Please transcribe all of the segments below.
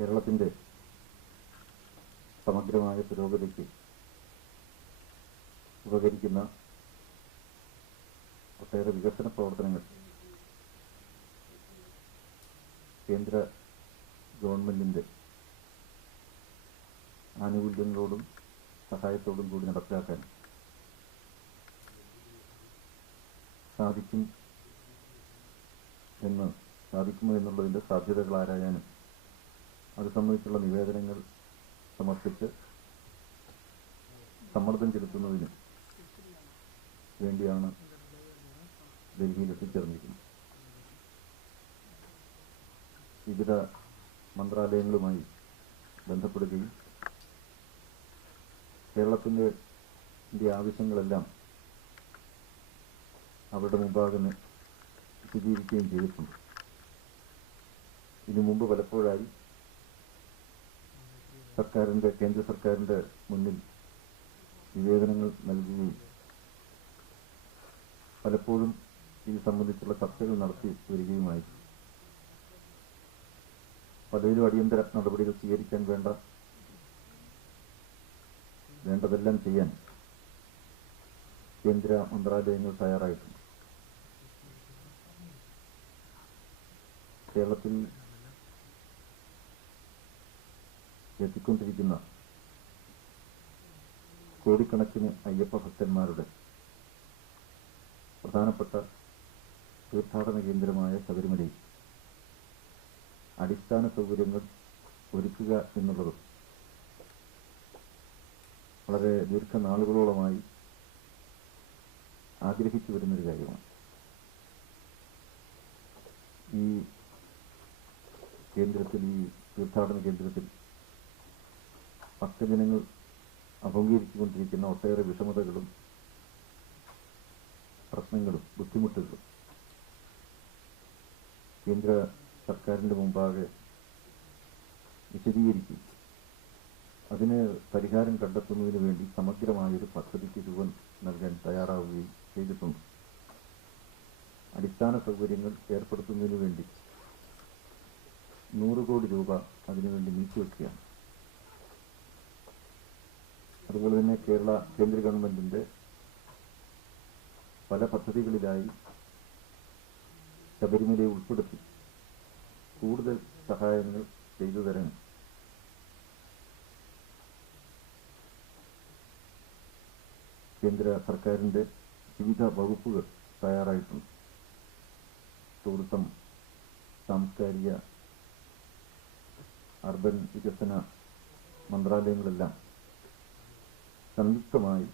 കേരളത്തിൻ്റെ സമഗ്രമായ പുരോഗതിക്ക് ഉപകരിക്കുന്ന ഒട്ടേറെ വികസന പ്രവർത്തനങ്ങൾ കേന്ദ്ര ഗവൺമെൻറ്റിൻ്റെ ആനുകൂല്യങ്ങളോടും സഹായത്തോടും കൂടി നടപ്പിലാക്കാൻ സാധിക്കുമോ എന്നുള്ളതിൻ്റെ സാധ്യതകൾ ആരായാനും അത് സംബന്ധിച്ചുള്ള നിവേദനങ്ങൾ സമർപ്പിച്ച് സമ്മർദ്ദം ചെലുത്തുന്നതിന് വേണ്ടിയാണ് ഡൽഹിയിൽ എത്തിച്ചേർന്നിരിക്കുന്നത്. വിവിധ മന്ത്രാലയങ്ങളുമായി ബന്ധപ്പെടുകയും കേരളത്തിൻ്റെ ആവശ്യങ്ങളെല്ലാം അവരുടെ മുമ്പാകെ വിശദീകരിക്കുകയും ചെയ്തിട്ടുണ്ട്. ഇതിനു മുമ്പ് പലപ്പോഴായി കേന്ദ്ര സർക്കാരിൻ്റെ മുന്നിൽ നിവേദനങ്ങൾ നൽകുകയും പലപ്പോഴും ഇത് സംബന്ധിച്ചുള്ള ചർച്ചകൾ നടത്തി വരികയുമായി. പലതിലും അടിയന്തര നടപടികൾ സ്വീകരിക്കാൻ വേണ്ടതെല്ലാം ചെയ്യാൻ കേന്ദ്ര മന്ത്രാലയങ്ങൾ തയ്യാറായിട്ടുണ്ട്. കേരളത്തിൽ എത്തിക്കൊണ്ടിരിക്കുന്ന കോടിക്കണക്കിന് അയ്യപ്പ ഭക്തന്മാരുടെ പ്രധാനപ്പെട്ട തീർത്ഥാടന കേന്ദ്രമായ ശബരിമലയിൽ അടിസ്ഥാന സൗകര്യങ്ങൾ ഒരുക്കുക എന്നുള്ളത് വളരെ ദീർഘനാളുകളോളമായി ആഗ്രഹിച്ചു വരുന്നൊരു കാര്യമാണ്. ഈ തീർത്ഥാടന കേന്ദ്രത്തിൽ ഭക്തജനങ്ങൾ അഭിമുഖീകരിച്ചുകൊണ്ടിരിക്കുന്ന ഒട്ടേറെ വിഷമതകളും പ്രശ്നങ്ങളും ബുദ്ധിമുട്ടുകളും കേന്ദ്ര സർക്കാരിൻ്റെ മുമ്പാകെ വിശദീകരിക്കും. അതിന് പരിഹാരം കണ്ടെത്തുന്നതിന് വേണ്ടി സമഗ്രമായൊരു പദ്ധതിക്ക് രൂപം നൽകാൻ തയ്യാറാവുകയും ചെയ്തിട്ടുണ്ട്. അടിസ്ഥാന സൗകര്യങ്ങൾ ഏർപ്പെടുത്തുന്നതിന് വേണ്ടി 100 കോടി രൂപ അതിനുവേണ്ടി നീക്കിവെക്കുകയാണ്. അതുപോലെ തന്നെ കേന്ദ്ര ഗവൺമെൻറ്റിൻ്റെ പല പദ്ധതികളിലായി ശബരിമലയെ ഉൾപ്പെടുത്തി കൂടുതൽ സഹായങ്ങൾ ചെയ്തു തരാൻ കേന്ദ്ര സർക്കാരിൻ്റെ വിവിധ വകുപ്പുകൾ തയ്യാറായിട്ടുണ്ട്. ടൂറിസം, സാംസ്കാരിക, അർബൻ വികസന മന്ത്രാലയങ്ങളെല്ലാം സംയുക്തമായി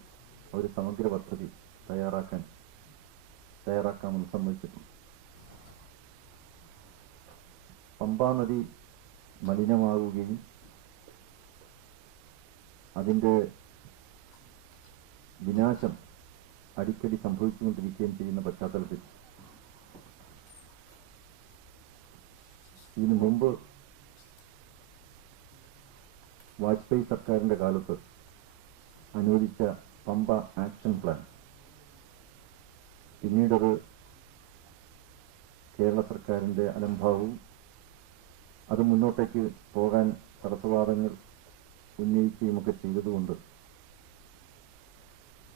ഒരു സമഗ്ര പദ്ധതി തയ്യാറാക്കാമെന്ന് സമ്മതിച്ചിട്ടുണ്ട്. പമ്പാ നദി മലിനമാവുകയും അതിൻ്റെ വിനാശം അടിക്കടി സംഭവിച്ചുകൊണ്ടിരിക്കുകയും ചെയ്യുന്ന പശ്ചാത്തലത്തിൽ ഇതിനു മുമ്പ് വാജ്പേയി സർക്കാരിൻ്റെ കാലത്ത് അനുവദിച്ച പമ്പ ആക്ഷൻ പ്ലാൻ പിന്നീടത് കേരള സർക്കാരിൻ്റെ അലംഭാവവും അത് മുന്നോട്ടേക്ക് പോകാൻ തടസ്സവാദങ്ങൾ ഉന്നയിക്കുകയുമൊക്കെ ചെയ്തതുകൊണ്ട്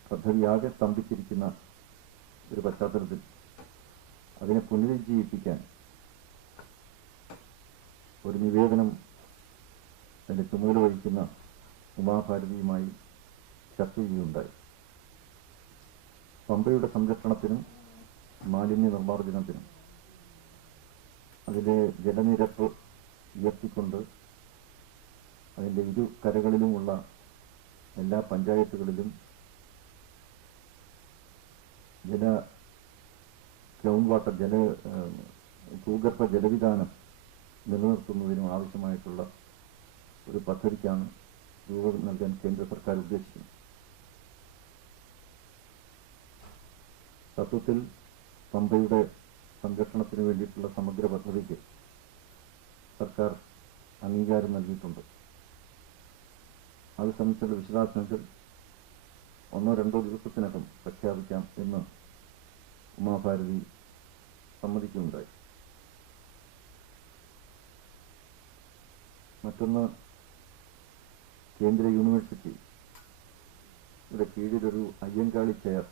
പദ്ധതിയാകെ സ്തംഭിച്ചിരിക്കുന്ന ഒരു പശ്ചാത്തലത്തിൽ അതിനെ പുനരുജ്ജീവിപ്പിക്കാൻ ഒരു നിവേദനം അതിൻ്റെ ചുമതല വഹിക്കുന്ന ഉമാഭാരതിയുമായി ചർച്ച ചെയ്യുകയുണ്ടായി. പമ്പയുടെ സംരക്ഷണത്തിനും മാലിന്യ നിർമ്മാർജ്ജനത്തിനും അതിലെ ജലനിരപ്പ് ഉയർത്തിക്കൊണ്ട് അതിൻ്റെ ഇരു കരകളിലുമുള്ള എല്ലാ പഞ്ചായത്തുകളിലും ഗ്രൗണ്ട് വാട്ടർ ഭൂഗർഭ ജലവിധാനം നിലനിർത്തുന്നതിനും ആവശ്യമായിട്ടുള്ള ഒരു പദ്ധതിക്കാണ് രൂപം നൽകാൻ കേന്ദ്ര സർക്കാർ ഉദ്ദേശിക്കുന്നത്. തത്വത്തിൽ പമ്പയുടെ സംരക്ഷണത്തിന് വേണ്ടിയിട്ടുള്ള സമഗ്ര പദ്ധതിക്ക് സർക്കാർ അംഗീകാരം നൽകിയിട്ടുണ്ട്. അത് സംബന്ധിച്ചുള്ള വിശദാംശങ്ങൾ 1-2 ദിവസത്തിനകം പ്രഖ്യാപിക്കാം എന്ന് ഉമാഭാരതി സമ്മതിക്കുകയുണ്ടായി. മറ്റൊന്ന് കേന്ദ്ര യൂണിവേഴ്സിറ്റി ഇവിടെ കീഴിലൊരു അയ്യങ്കാളി ചെയർ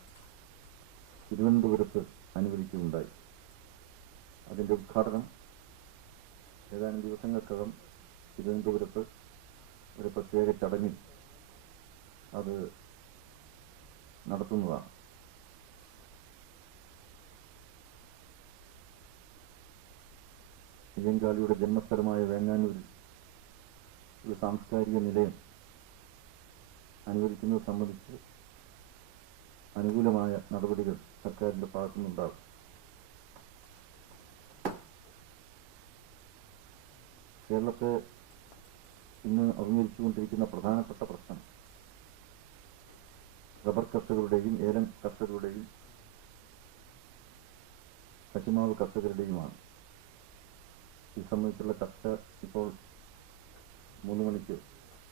തിരുവനന്തപുരത്ത് അനുവദിക്കുകയുണ്ടായി. അതിൻ്റെ ഉദ്ഘാടനം ഏതാനും ദിവസങ്ങൾക്കകം തിരുവനന്തപുരത്ത് ഒരു പ്രത്യേക ചടങ്ങിൽ അത് നടത്തുന്നതാണ്. അയ്യങ്കാളിയുടെ ജന്മസ്ഥലമായ വേങ്ങാനൂരിൽ ഒരു സാംസ്കാരിക നിലയം അനുവദിക്കുന്നത് സംബന്ധിച്ച് അനുകൂലമായ നടപടികൾ സർക്കാരിൻ്റെ ഭാഗത്തുനിന്നുണ്ടാകും. കേരളത്തെ ഇന്ന് അഭിമുഖീകരിച്ചുകൊണ്ടിരിക്കുന്ന പ്രധാനപ്പെട്ട പ്രശ്നം റബ്ബർ കർഷകരുടെയും ഏലം കർഷകരുടെയും കശുമാവ് കർഷകരുടെയുമാണ്. ഇത് സംബന്ധിച്ചുള്ള ചർച്ച ഇപ്പോൾ 3 മണിക്ക്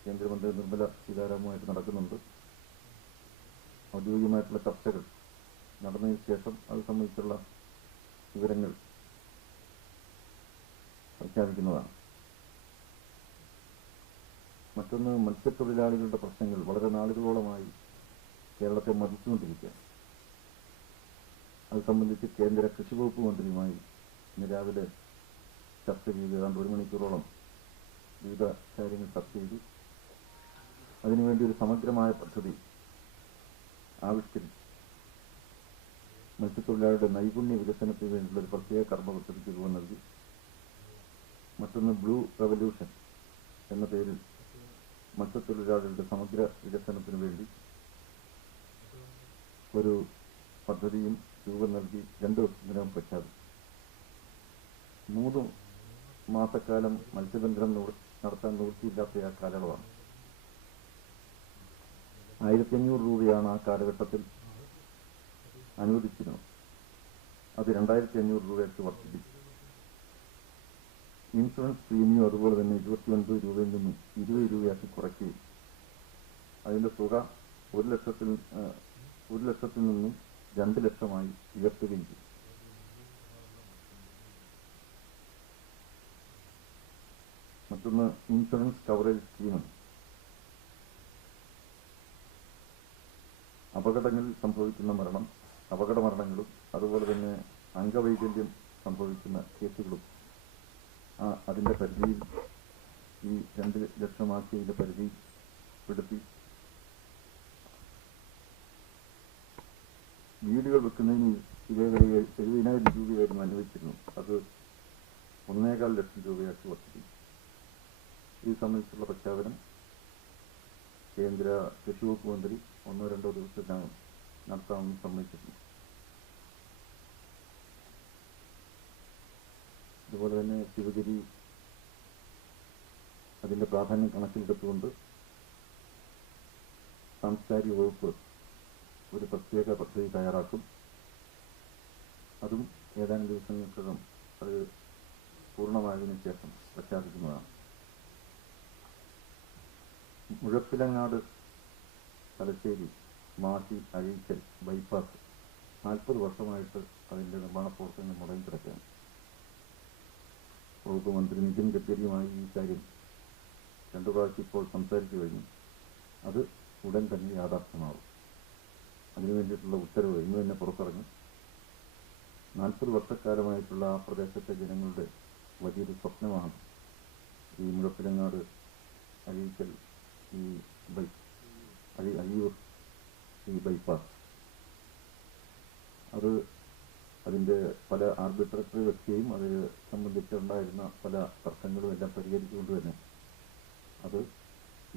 കേന്ദ്രമന്ത്രി നിർമ്മല സീതാരാമനുമായിട്ട് നടക്കുന്നുണ്ട്. ഔദ്യോഗികമായിട്ടുള്ള ചർച്ചകൾ നടന്നതിന് ശേഷം അത് സംബന്ധിച്ചുള്ള വിവരങ്ങൾ പ്രഖ്യാപിക്കുന്നതാണ്. മറ്റൊന്ന്, മത്സ്യത്തൊഴിലാളികളുടെ പ്രശ്നങ്ങൾ വളരെ നാളുകളോളമായി കേരളത്തെ മതിച്ചുകൊണ്ടിരിക്കുക. അത് സംബന്ധിച്ച് കേന്ദ്ര കൃഷി വകുപ്പ് മന്ത്രിയുമായി ഇന്ന് രാവിലെ ചർച്ച ചെയ്ത് ഏതാണ്ട് 1 മണിക്കൂറോളം വിവിധ കാര്യങ്ങൾ ചർച്ച ചെയ്തു. അതിനുവേണ്ടി ഒരു സമഗ്രമായ പദ്ധതി ആവിഷ്കരിച്ചു. മത്സ്യത്തൊഴിലാളിയുടെ നൈപുണ്യ വികസനത്തിന് വേണ്ടിയുള്ള ഒരു പ്രത്യേക കർമ്മ പദ്ധതിക്ക് രൂപം നൽകി. മറ്റൊന്ന് ബ്ലൂ റവല്യൂഷൻ എന്ന പേരിൽ മത്സ്യത്തൊഴിലാളികളുടെ സമഗ്ര വികസനത്തിന് വേണ്ടി ഒരു പദ്ധതിയും രൂപം നൽകി 2 ദിവസത്തിനകം പ്രഖ്യാപിച്ചു. 3 മാസക്കാലം മത്സ്യബന്ധനം നടത്താൻ നിവൃത്തിയില്ലാത്ത ആ കാലയളവാണ്. 1500 രൂപയാണ് ആ കാലഘട്ടത്തിൽ അനുവദിച്ചിരുന്നത്. അത് 2500 രൂപയാക്കി വർദ്ധിപ്പിച്ചു. ഇൻഷുറൻസ് പ്രീമിയം അതുപോലെ തന്നെ 29 രൂപയിൽ നിന്നും 20 രൂപയാക്കി കുറയ്ക്കുകയും അതിൻ്റെ തുക 1 ലക്ഷത്തിൽ നിന്നും 2 ലക്ഷമായി ഉയർത്തുകയും ചെയ്തു. മറ്റൊന്ന് ഇൻഷുറൻസ് കവറേജ് സ്കീം. അപകടങ്ങളിൽ സംഭവിക്കുന്ന അപകട മരണങ്ങളും അതുപോലെ തന്നെ അംഗവൈകല്യം സംഭവിക്കുന്ന കേസുകളും അതിൻ്റെ പരിധിയിൽ ഈ 2 ലക്ഷമാക്കിയതിൻ്റെ പരിധിയിൽ പെടുത്തി വീടുകൾ വെക്കുന്നതിന് ഇതേവരെ 70,000 രൂപയായിരുന്നു അനുവദിച്ചിരുന്നു. അത് 1.25 ലക്ഷം രൂപയാക്കി വർദ്ധിപ്പിച്ചു. ഇത് സംബന്ധിച്ചുള്ള പ്രഖ്യാപനം കേന്ദ്ര കൃഷി വകുപ്പ് മന്ത്രി 1-2 ദിവസത്തിനകം നടത്താമെന്ന് സമ്മതിച്ചിട്ടുണ്ട്. അതുപോലെ തന്നെ ശിവഗിരി അതിൻ്റെ പ്രാധാന്യം കണക്കിലെടുത്തുകൊണ്ട് സാംസ്കാരിക വകുപ്പ് ഒരു പ്രത്യേക പദ്ധതി തയ്യാറാക്കും. അതും ഏതാനും ദിവസങ്ങൾക്കകം അത് പൂർണ്ണമായതിനു ശേഷം പ്രഖ്യാപിക്കുന്നതാണ്. മുഴപ്പിലങ്ങാട് തലശ്ശേരി മാഹി അഴീക്കൽ ബൈപ്പാസ് 40 വർഷമായിട്ട് അതിൻ്റെ നിർമ്മാണ പ്രവർത്തനങ്ങൾ മുടങ്ങിക്കിടക്കുകയാണ്. വകുപ്പ് മന്ത്രി നിതിൻ ഗഡ്കരിയുമായി ഈ കാര്യം 2 പ്രാവശ്യം ഇപ്പോൾ സംസാരിച്ചു കഴിഞ്ഞു. അത് ഉടൻ തന്നെ യാഥാർത്ഥ്യമാകും. അതിനു വേണ്ടിയിട്ടുള്ള ഉത്തരവ് ഇന്ന് തന്നെ പുറത്തിറങ്ങി. 40 വർഷക്കാലമായിട്ടുള്ള ആ പ്രദേശത്തെ ജനങ്ങളുടെ വലിയൊരു സ്വപ്നമാണ് ഈ മുഴപ്പിലങ്ങാട് അഴീക്കൽ അഴിയൂർ ഈ ബൈപ്പാസ്. അതിൻ്റെ പല ആർബിട്രേറ്ററി വെക്കുകയും അത് സംബന്ധിച്ചുണ്ടായിരുന്ന പല തർക്കങ്ങളും എല്ലാം പരിഹരിച്ചുകൊണ്ട് തന്നെ അത്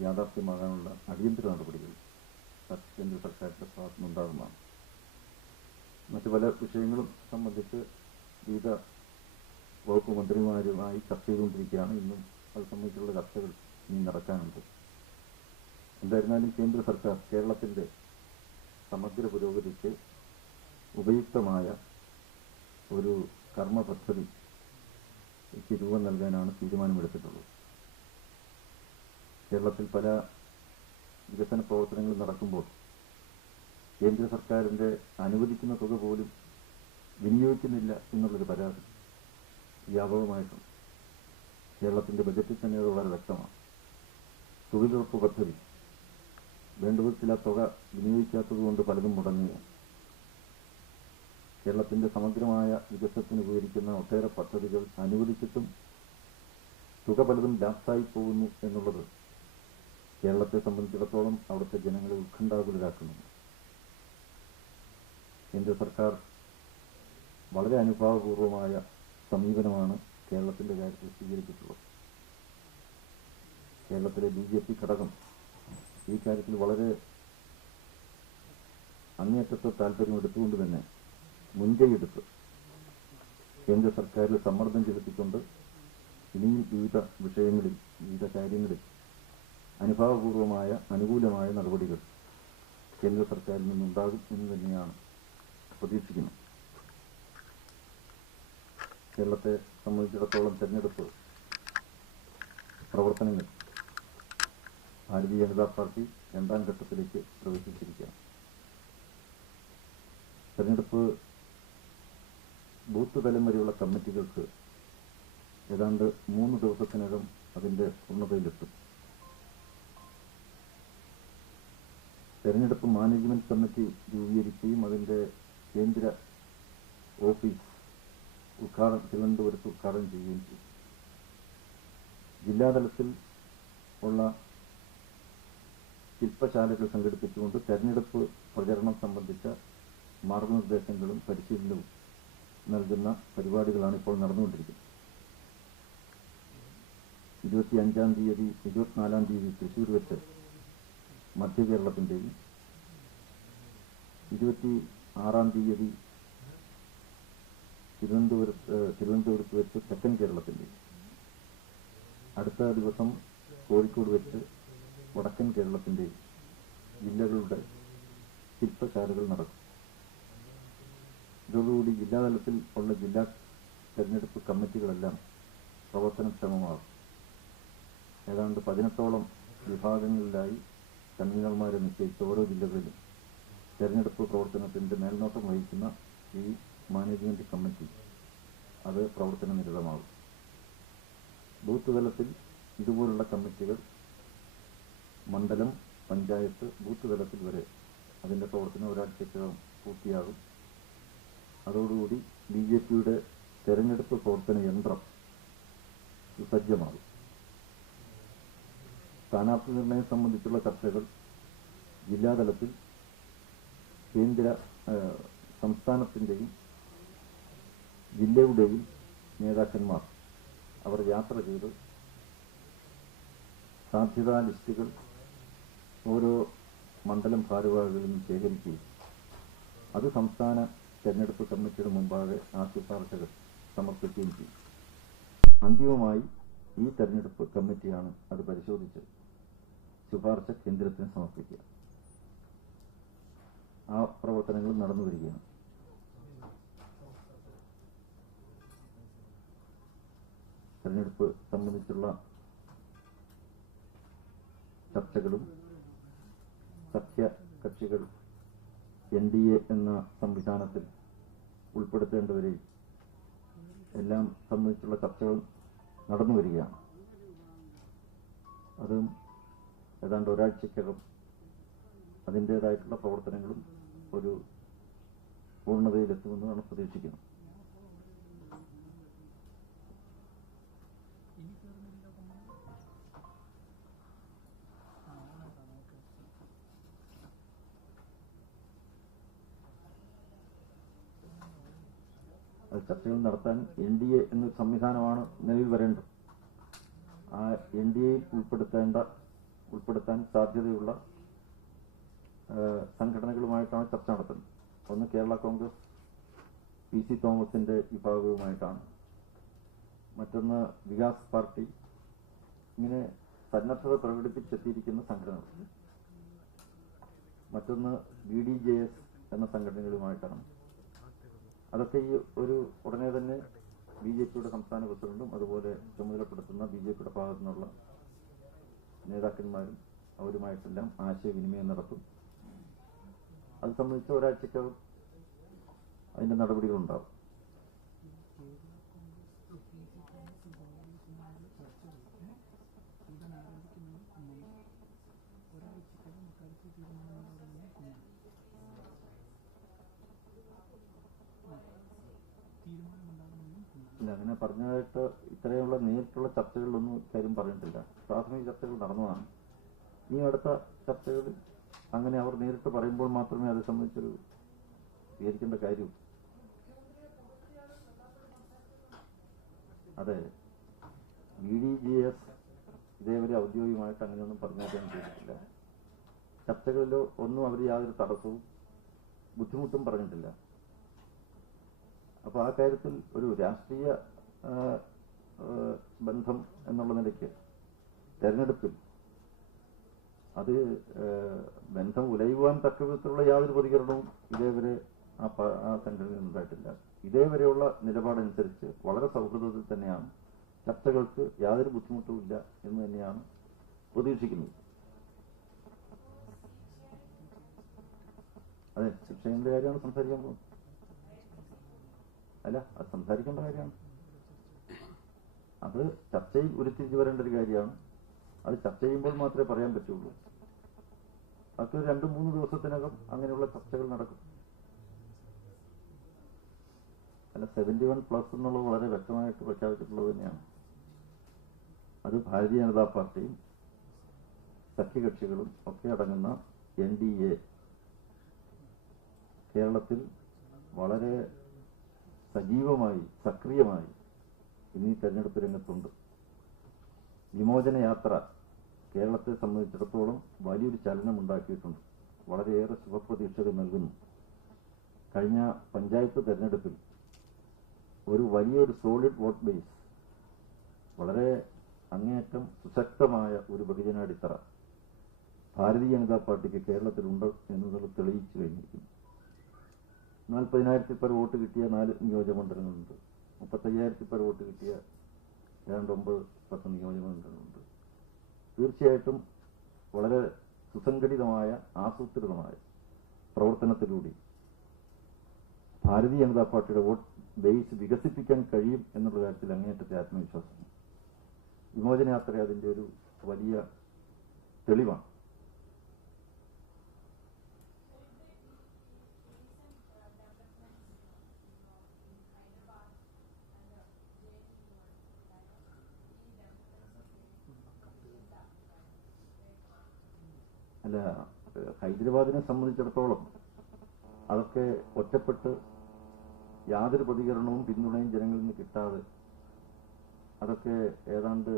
യാഥാർത്ഥ്യമാകാനുള്ള അടിയന്തര നടപടികൾ കേന്ദ്ര സർക്കാരിൻ്റെ ഭാഗത്തുനിന്നുണ്ടാകുന്നതാണ്. മറ്റു പല വിഷയങ്ങളും സംബന്ധിച്ച് വിവിധ വകുപ്പ് മന്ത്രിമാരുമായി ചർച്ച ചെയ്തുകൊണ്ടിരിക്കുകയാണ്. ഇന്നും അത് സംബന്ധിച്ചുള്ള ചർച്ചകൾ ഇനി നടക്കാനുണ്ട്. എന്തായിരുന്നാലും കേന്ദ്ര സർക്കാർ കേരളത്തിൻ്റെ സമഗ്ര പുരോഗതിക്ക് ഉപയുക്തമായ ഒരു കർമ്മ പദ്ധതിക്ക് രൂപം നൽകാനാണ് തീരുമാനമെടുത്തിട്ടുള്ളത്. കേരളത്തിൽ പല വികസന പ്രവർത്തനങ്ങൾ നടക്കുമ്പോൾ കേന്ദ്ര സർക്കാരിൻ്റെ അനുവദിക്കുന്ന തുക പോലും വിനിയോഗിക്കുന്നില്ല എന്നുള്ളൊരു പരാതി വ്യാപകമായിട്ടുണ്ട്. കേരളത്തിൻ്റെ ബജറ്റിൽ തന്നെ അത് വളരെ വ്യക്തമാണ്. തൊഴിലുറപ്പ് പദ്ധതി വേണ്ടവിധത്തിൽ ആ തുക വിനിയോഗിക്കാത്തതുകൊണ്ട് പലതും മുടങ്ങുകയാണ്. കേരളത്തിൻ്റെ സമഗ്രമായ വികസനത്തിന് ഉപകരിക്കുന്ന ഒട്ടേറെ പദ്ധതികൾ അനുവദിച്ചിട്ടും തുക പലതും ലാപ്സായി പോകുന്നു എന്നുള്ളത് കേരളത്തെ സംബന്ധിച്ചിടത്തോളം അവിടുത്തെ ജനങ്ങളെ ഉത്കണ്ഠാകുലരാക്കുന്നുണ്ട്. കേന്ദ്ര സർക്കാർ വളരെ അനുഭാവപൂർവമായ സമീപനമാണ് കേരളത്തിൻ്റെ കാര്യത്തിൽ സ്വീകരിച്ചിട്ടുള്ളത്. കേരളത്തിലെ BJP ഘടകം ഈ കാര്യത്തിൽ വളരെ അങ്ങേയറ്റത്തെ താല്പര്യമെടുത്തുകൊണ്ട് തന്നെ മുൻകൈയെടുത്ത് കേന്ദ്ര സർക്കാരിൽ സമ്മർദ്ദം ചെലുത്തിക്കൊണ്ട് ഇനിയും വിവിധ വിഷയങ്ങളിൽ, വിവിധ കാര്യങ്ങളിൽ അനുഭാവപൂർവമായ അനുകൂലമായ നടപടികൾ കേന്ദ്ര സർക്കാരിൽ നിന്നുണ്ടാകും എന്ന് തന്നെയാണ് പ്രതീക്ഷിക്കുന്നത്. കേരളത്തെ സംബന്ധിച്ചിടത്തോളം തെരഞ്ഞെടുപ്പ് പ്രവർത്തനങ്ങൾ ഭാരതീയ ജനതാ പാർട്ടി രണ്ടാം ഘട്ടത്തിലേക്ക് പ്രവേശിച്ചിരിക്കുകയാണ്. തെരഞ്ഞെടുപ്പ് ബൂത്ത് തലം വരെയുള്ള കമ്മിറ്റികൾക്ക് ഏതാണ്ട് 3 ദിവസത്തിനകം അതിൻ്റെ പൂർണ്ണതയിലെത്തും. തെരഞ്ഞെടുപ്പ് മാനേജ്മെന്റ് കമ്മിറ്റി രൂപീകരിക്കുകയും അതിൻ്റെ കേന്ദ്ര ഓഫീസ് തിരുവനന്തപുരത്ത് ഉദ്ഘാടനം ചെയ്യുകയും ചെയ്യും. ജില്ലാതലത്തിൽ ഉള്ള ശില്പശാലകൾ സംഘടിപ്പിച്ചുകൊണ്ട് തെരഞ്ഞെടുപ്പ് പ്രചരണം സംബന്ധിച്ച മാർഗനിർദ്ദേശങ്ങളും പരിശീലനവും നൽകുന്ന പരിപാടികളാണ് ഇപ്പോൾ നടന്നുകൊണ്ടിരിക്കുന്നത്. 25-ാം തീയതി 24-ാം തീയതി തൃശ്ശൂർ വെച്ച് മധ്യ കേരളത്തിൻ്റെയും 26-ാം തീയതി തിരുവനന്തപുരത്ത് വെച്ച് തെക്കൻ കേരളത്തിൻ്റെയും, അടുത്ത ദിവസം കോഴിക്കോട് വെച്ച് വടക്കൻ കേരളത്തിൻ്റെയും ജില്ലകളുടെ ശില്പശാലകൾ നടക്കും. ഇതോടുകൂടി ജില്ലാതലത്തിൽ ഉള്ള ജില്ലാ തെരഞ്ഞെടുപ്പ് കമ്മിറ്റികളെല്ലാം പ്രവർത്തനക്ഷമമാകും. ഏതാണ്ട് 18ഓളം വിഭാഗങ്ങളിലായി കൺവീനർമാരെ നിശ്ചയിച്ച ഓരോ ജില്ലകളിലും തെരഞ്ഞെടുപ്പ് പ്രവർത്തനത്തിൻ്റെ മേൽനോട്ടം വഹിക്കുന്ന ഈ മാനേജ്മെന്റ് കമ്മിറ്റി അത് പ്രവർത്തന നിരതമാകും. ബൂത്ത് തലത്തിൽ ഇതുപോലുള്ള കമ്മിറ്റികൾ മണ്ഡലം, പഞ്ചായത്ത്, ബൂത്ത് തലത്തിൽ വരെ അതിൻ്റെ പ്രവർത്തനം ഒരാഴ്ചക്കകം പൂർത്തിയാകും. അതോടുകൂടി BJPയുടെ തെരഞ്ഞെടുപ്പ് പ്രവർത്തന യന്ത്രം സുസജ്ജമാകും. സ്ഥാനാർത്ഥി നിർണയം സംബന്ധിച്ചുള്ള ചർച്ചകൾ ജില്ലാതലത്തിൽ സംസ്ഥാനത്തിൻ്റെയും ജില്ലയുടെയും നേതാക്കന്മാർ അവർ യാത്ര ചെയ്ത് സാധ്യതാ ലിസ്റ്റുകൾ ഓരോ മണ്ഡലം ഭാരവാഹികളിൽ നിന്നും ശേഖരിക്കുകയും അത് സംസ്ഥാന തെരഞ്ഞെടുപ്പ് കമ്മിറ്റിയുടെ മുമ്പാകെ ആ ശുപാർശകൾ സമർപ്പിക്കുകയും ചെയ്യും. അന്തിമമായി ഈ തെരഞ്ഞെടുപ്പ് കമ്മിറ്റിയാണ് അത് പരിശോധിച്ച് ശുപാർശ കേന്ദ്രത്തിന് സമർപ്പിക്കുക. ആ പ്രവർത്തനങ്ങൾ നടന്നു വരികയാണ്. തെരഞ്ഞെടുപ്പ് സംബന്ധിച്ചുള്ള ചർച്ചകളും സഖ്യ കക്ഷികൾ NDA എന്ന സംവിധാനത്തിൽ ഉൾപ്പെടുത്തേണ്ടവരെയും എല്ലാം സംബന്ധിച്ചുള്ള ചർച്ചകൾ നടന്നു വരികയാണ്. അതും ഏതാണ്ട് ഒരാഴ്ചക്കകം അതിൻ്റേതായിട്ടുള്ള പ്രവർത്തനങ്ങളും ഒരു പൂർണ്ണതയിലെത്തുമെന്നാണ് പ്രതീക്ഷിക്കുന്നത്. അത് ചർച്ചകൾ നടത്താൻ NDA എന്ന സംവിധാനമാണ് നിലവിൽ വരേണ്ടത്. ആ NDAയിൽ ഉൾപ്പെടുത്താൻ സാധ്യതയുള്ള സംഘടനകളുമായിട്ടാണ് ചർച്ച നടത്തുന്നത്. ഒന്ന് കേരള കോൺഗ്രസ് PC തോമസിൻ്റെ വിഭാഗവുമായിട്ടാണ്, മറ്റൊന്ന് വികാസ് പാർട്ടി, ഇങ്ങനെ സന്നദ്ധത പ്രകടിപ്പിച്ചെത്തിയിരിക്കുന്ന സംഘടനകൾ, മറ്റൊന്ന് BDJS എന്ന സംഘടനകളുമായിട്ടാണ്. അതൊക്കെ ഈ ഒരു ഉടനെ തന്നെ BJPയുടെ സംസ്ഥാന പ്രസിഡന്റും അതുപോലെ ചുമതലപ്പെടുത്തുന്ന BJPയുടെ ഭാഗത്തു നിന്നുള്ള നേതാക്കന്മാരും അവരുമായിട്ടെല്ലാം ആശയവിനിമയം നടത്തും. അത് സംബന്ധിച്ച് ഒരാഴ്ചക്കകം അതിൻ്റെ നടപടികളുണ്ടാകും. അങ്ങനെ പറഞ്ഞതായിട്ട് ഇത്രയുള്ള നേരിട്ടുള്ള ചർച്ചകളിലൊന്നും കാര്യം പറഞ്ഞിട്ടില്ല. പ്രാഥമിക ചർച്ചകൾ നടന്നതാണ്. ഈ അടുത്ത ചർച്ചകളിൽ അങ്ങനെ അവർ നേരിട്ട് പറയുമ്പോൾ മാത്രമേ അത് സംബന്ധിച്ചൊരു സ്വീകരിക്കേണ്ട കാര്യവും. അതെ, BDGS ഇതേവരെ ഔദ്യോഗികമായിട്ട് അങ്ങനെയൊന്നും പറഞ്ഞു തരാൻ ചെയ്തിട്ടില്ല. ചർച്ചകളിലോ ഒന്നും അവർ യാതൊരു തടസ്സവും ബുദ്ധിമുട്ടും പറഞ്ഞിട്ടില്ല. അപ്പോൾ ആ കാര്യത്തിൽ ഒരു രാഷ്ട്രീയ ബന്ധം എന്നുള്ള നിലയ്ക്ക് തെരഞ്ഞെടുപ്പിൽ അത് ബന്ധം ഉലയുവാൻ തക്ക വിധത്തിലുള്ള യാതൊരു പ്രതികരണവും ഇതേവരെ ആ സംഘടനയിൽ ഉണ്ടായിട്ടില്ല. ഇതേവരെയുള്ള നിലപാടനുസരിച്ച് വളരെ സൗഹൃദത്തിൽ തന്നെയാണ്, ചർച്ചകൾക്ക് യാതൊരു ബുദ്ധിമുട്ടുമില്ല എന്ന് തന്നെയാണ് പ്രതീക്ഷിക്കുന്നത്. അതെ, ശിക്ഷയുടെ കാര്യമാണ് സംസാരിക്കാൻ പോകുന്നത്. അല്ല, അത് സംസാരിക്കേണ്ട കാര്യമാണ്. അത് ചർച്ചയിൽ ഉരുത്തിരിഞ്ഞു വരേണ്ട ഒരു കാര്യമാണ്. അത് ചർച്ച ചെയ്യുമ്പോൾ മാത്രമേ പറയാൻ പറ്റുള്ളൂ. അതൊക്കെ 2-3 ദിവസത്തിനകം അങ്ങനെയുള്ള ചർച്ചകൾ നടക്കും. അല്ല, 71+ എന്നുള്ളത് വളരെ വ്യക്തമായിട്ട് പ്രഖ്യാപിച്ചിട്ടുള്ളത് തന്നെയാണ്. അത് ഭാരതീയ ജനതാ പാർട്ടിയും സഖ്യകക്ഷികളും ഒക്കെ അടങ്ങുന്ന NDA കേരളത്തിൽ വളരെ സജീവമായി സക്രിയമായി ഇന്നീ തെരഞ്ഞെടുപ്പ് രംഗത്തുണ്ട്. വിമോചന യാത്ര കേരളത്തെ സംബന്ധിച്ചിടത്തോളം വലിയൊരു ചലനം ഉണ്ടാക്കിയിട്ടുണ്ട്. വളരെയേറെ ശുഭപ്രതീക്ഷകൾ നൽകുന്നു. കഴിഞ്ഞ പഞ്ചായത്ത് തെരഞ്ഞെടുപ്പിൽ ഒരു വലിയൊരു സോളിഡ് വോട്ട് ബേസ്, വളരെ അങ്ങേയറ്റം സുശക്തമായ ഒരു ബഹുജനാടിത്തറ ഭാരതീയ ജനതാ പാർട്ടിക്ക് കേരളത്തിലുണ്ട് എന്നത് തെളിയിച്ചു കഴിഞ്ഞിരിക്കുന്നു. 40,000-ൽ പരം വോട്ട് കിട്ടിയ 4 നിയോജകമണ്ഡലങ്ങളുണ്ട്. 35,000-ൽ പരം വോട്ട് കിട്ടിയ 9-10 നിയോജകമണ്ഡലങ്ങളുണ്ട്. തീർച്ചയായിട്ടും വളരെ സുസംഘടിതമായ ആസൂത്രിതമായ പ്രവർത്തനത്തിലൂടെ ഭാരതീയ ജനതാ പാർട്ടിയുടെ വോട്ട് ബേസ് വികസിപ്പിക്കാൻ കഴിയും എന്നുള്ള കാര്യത്തിൽ അങ്ങേയറ്റത്തെ ആത്മവിശ്വാസം. വിമോചനയാത്ര അതിന്റെ ഒരു വലിയ തെളിവാണ്. അല്ല, ഹൈദരാബാദിനെ സംബന്ധിച്ചിടത്തോളം അതൊക്കെ ഒറ്റപ്പെട്ട് യാതൊരു പ്രതികരണവും പിന്തുണയും ജനങ്ങളിൽ നിന്ന് കിട്ടാതെ അതൊക്കെ ഏതാണ്ട്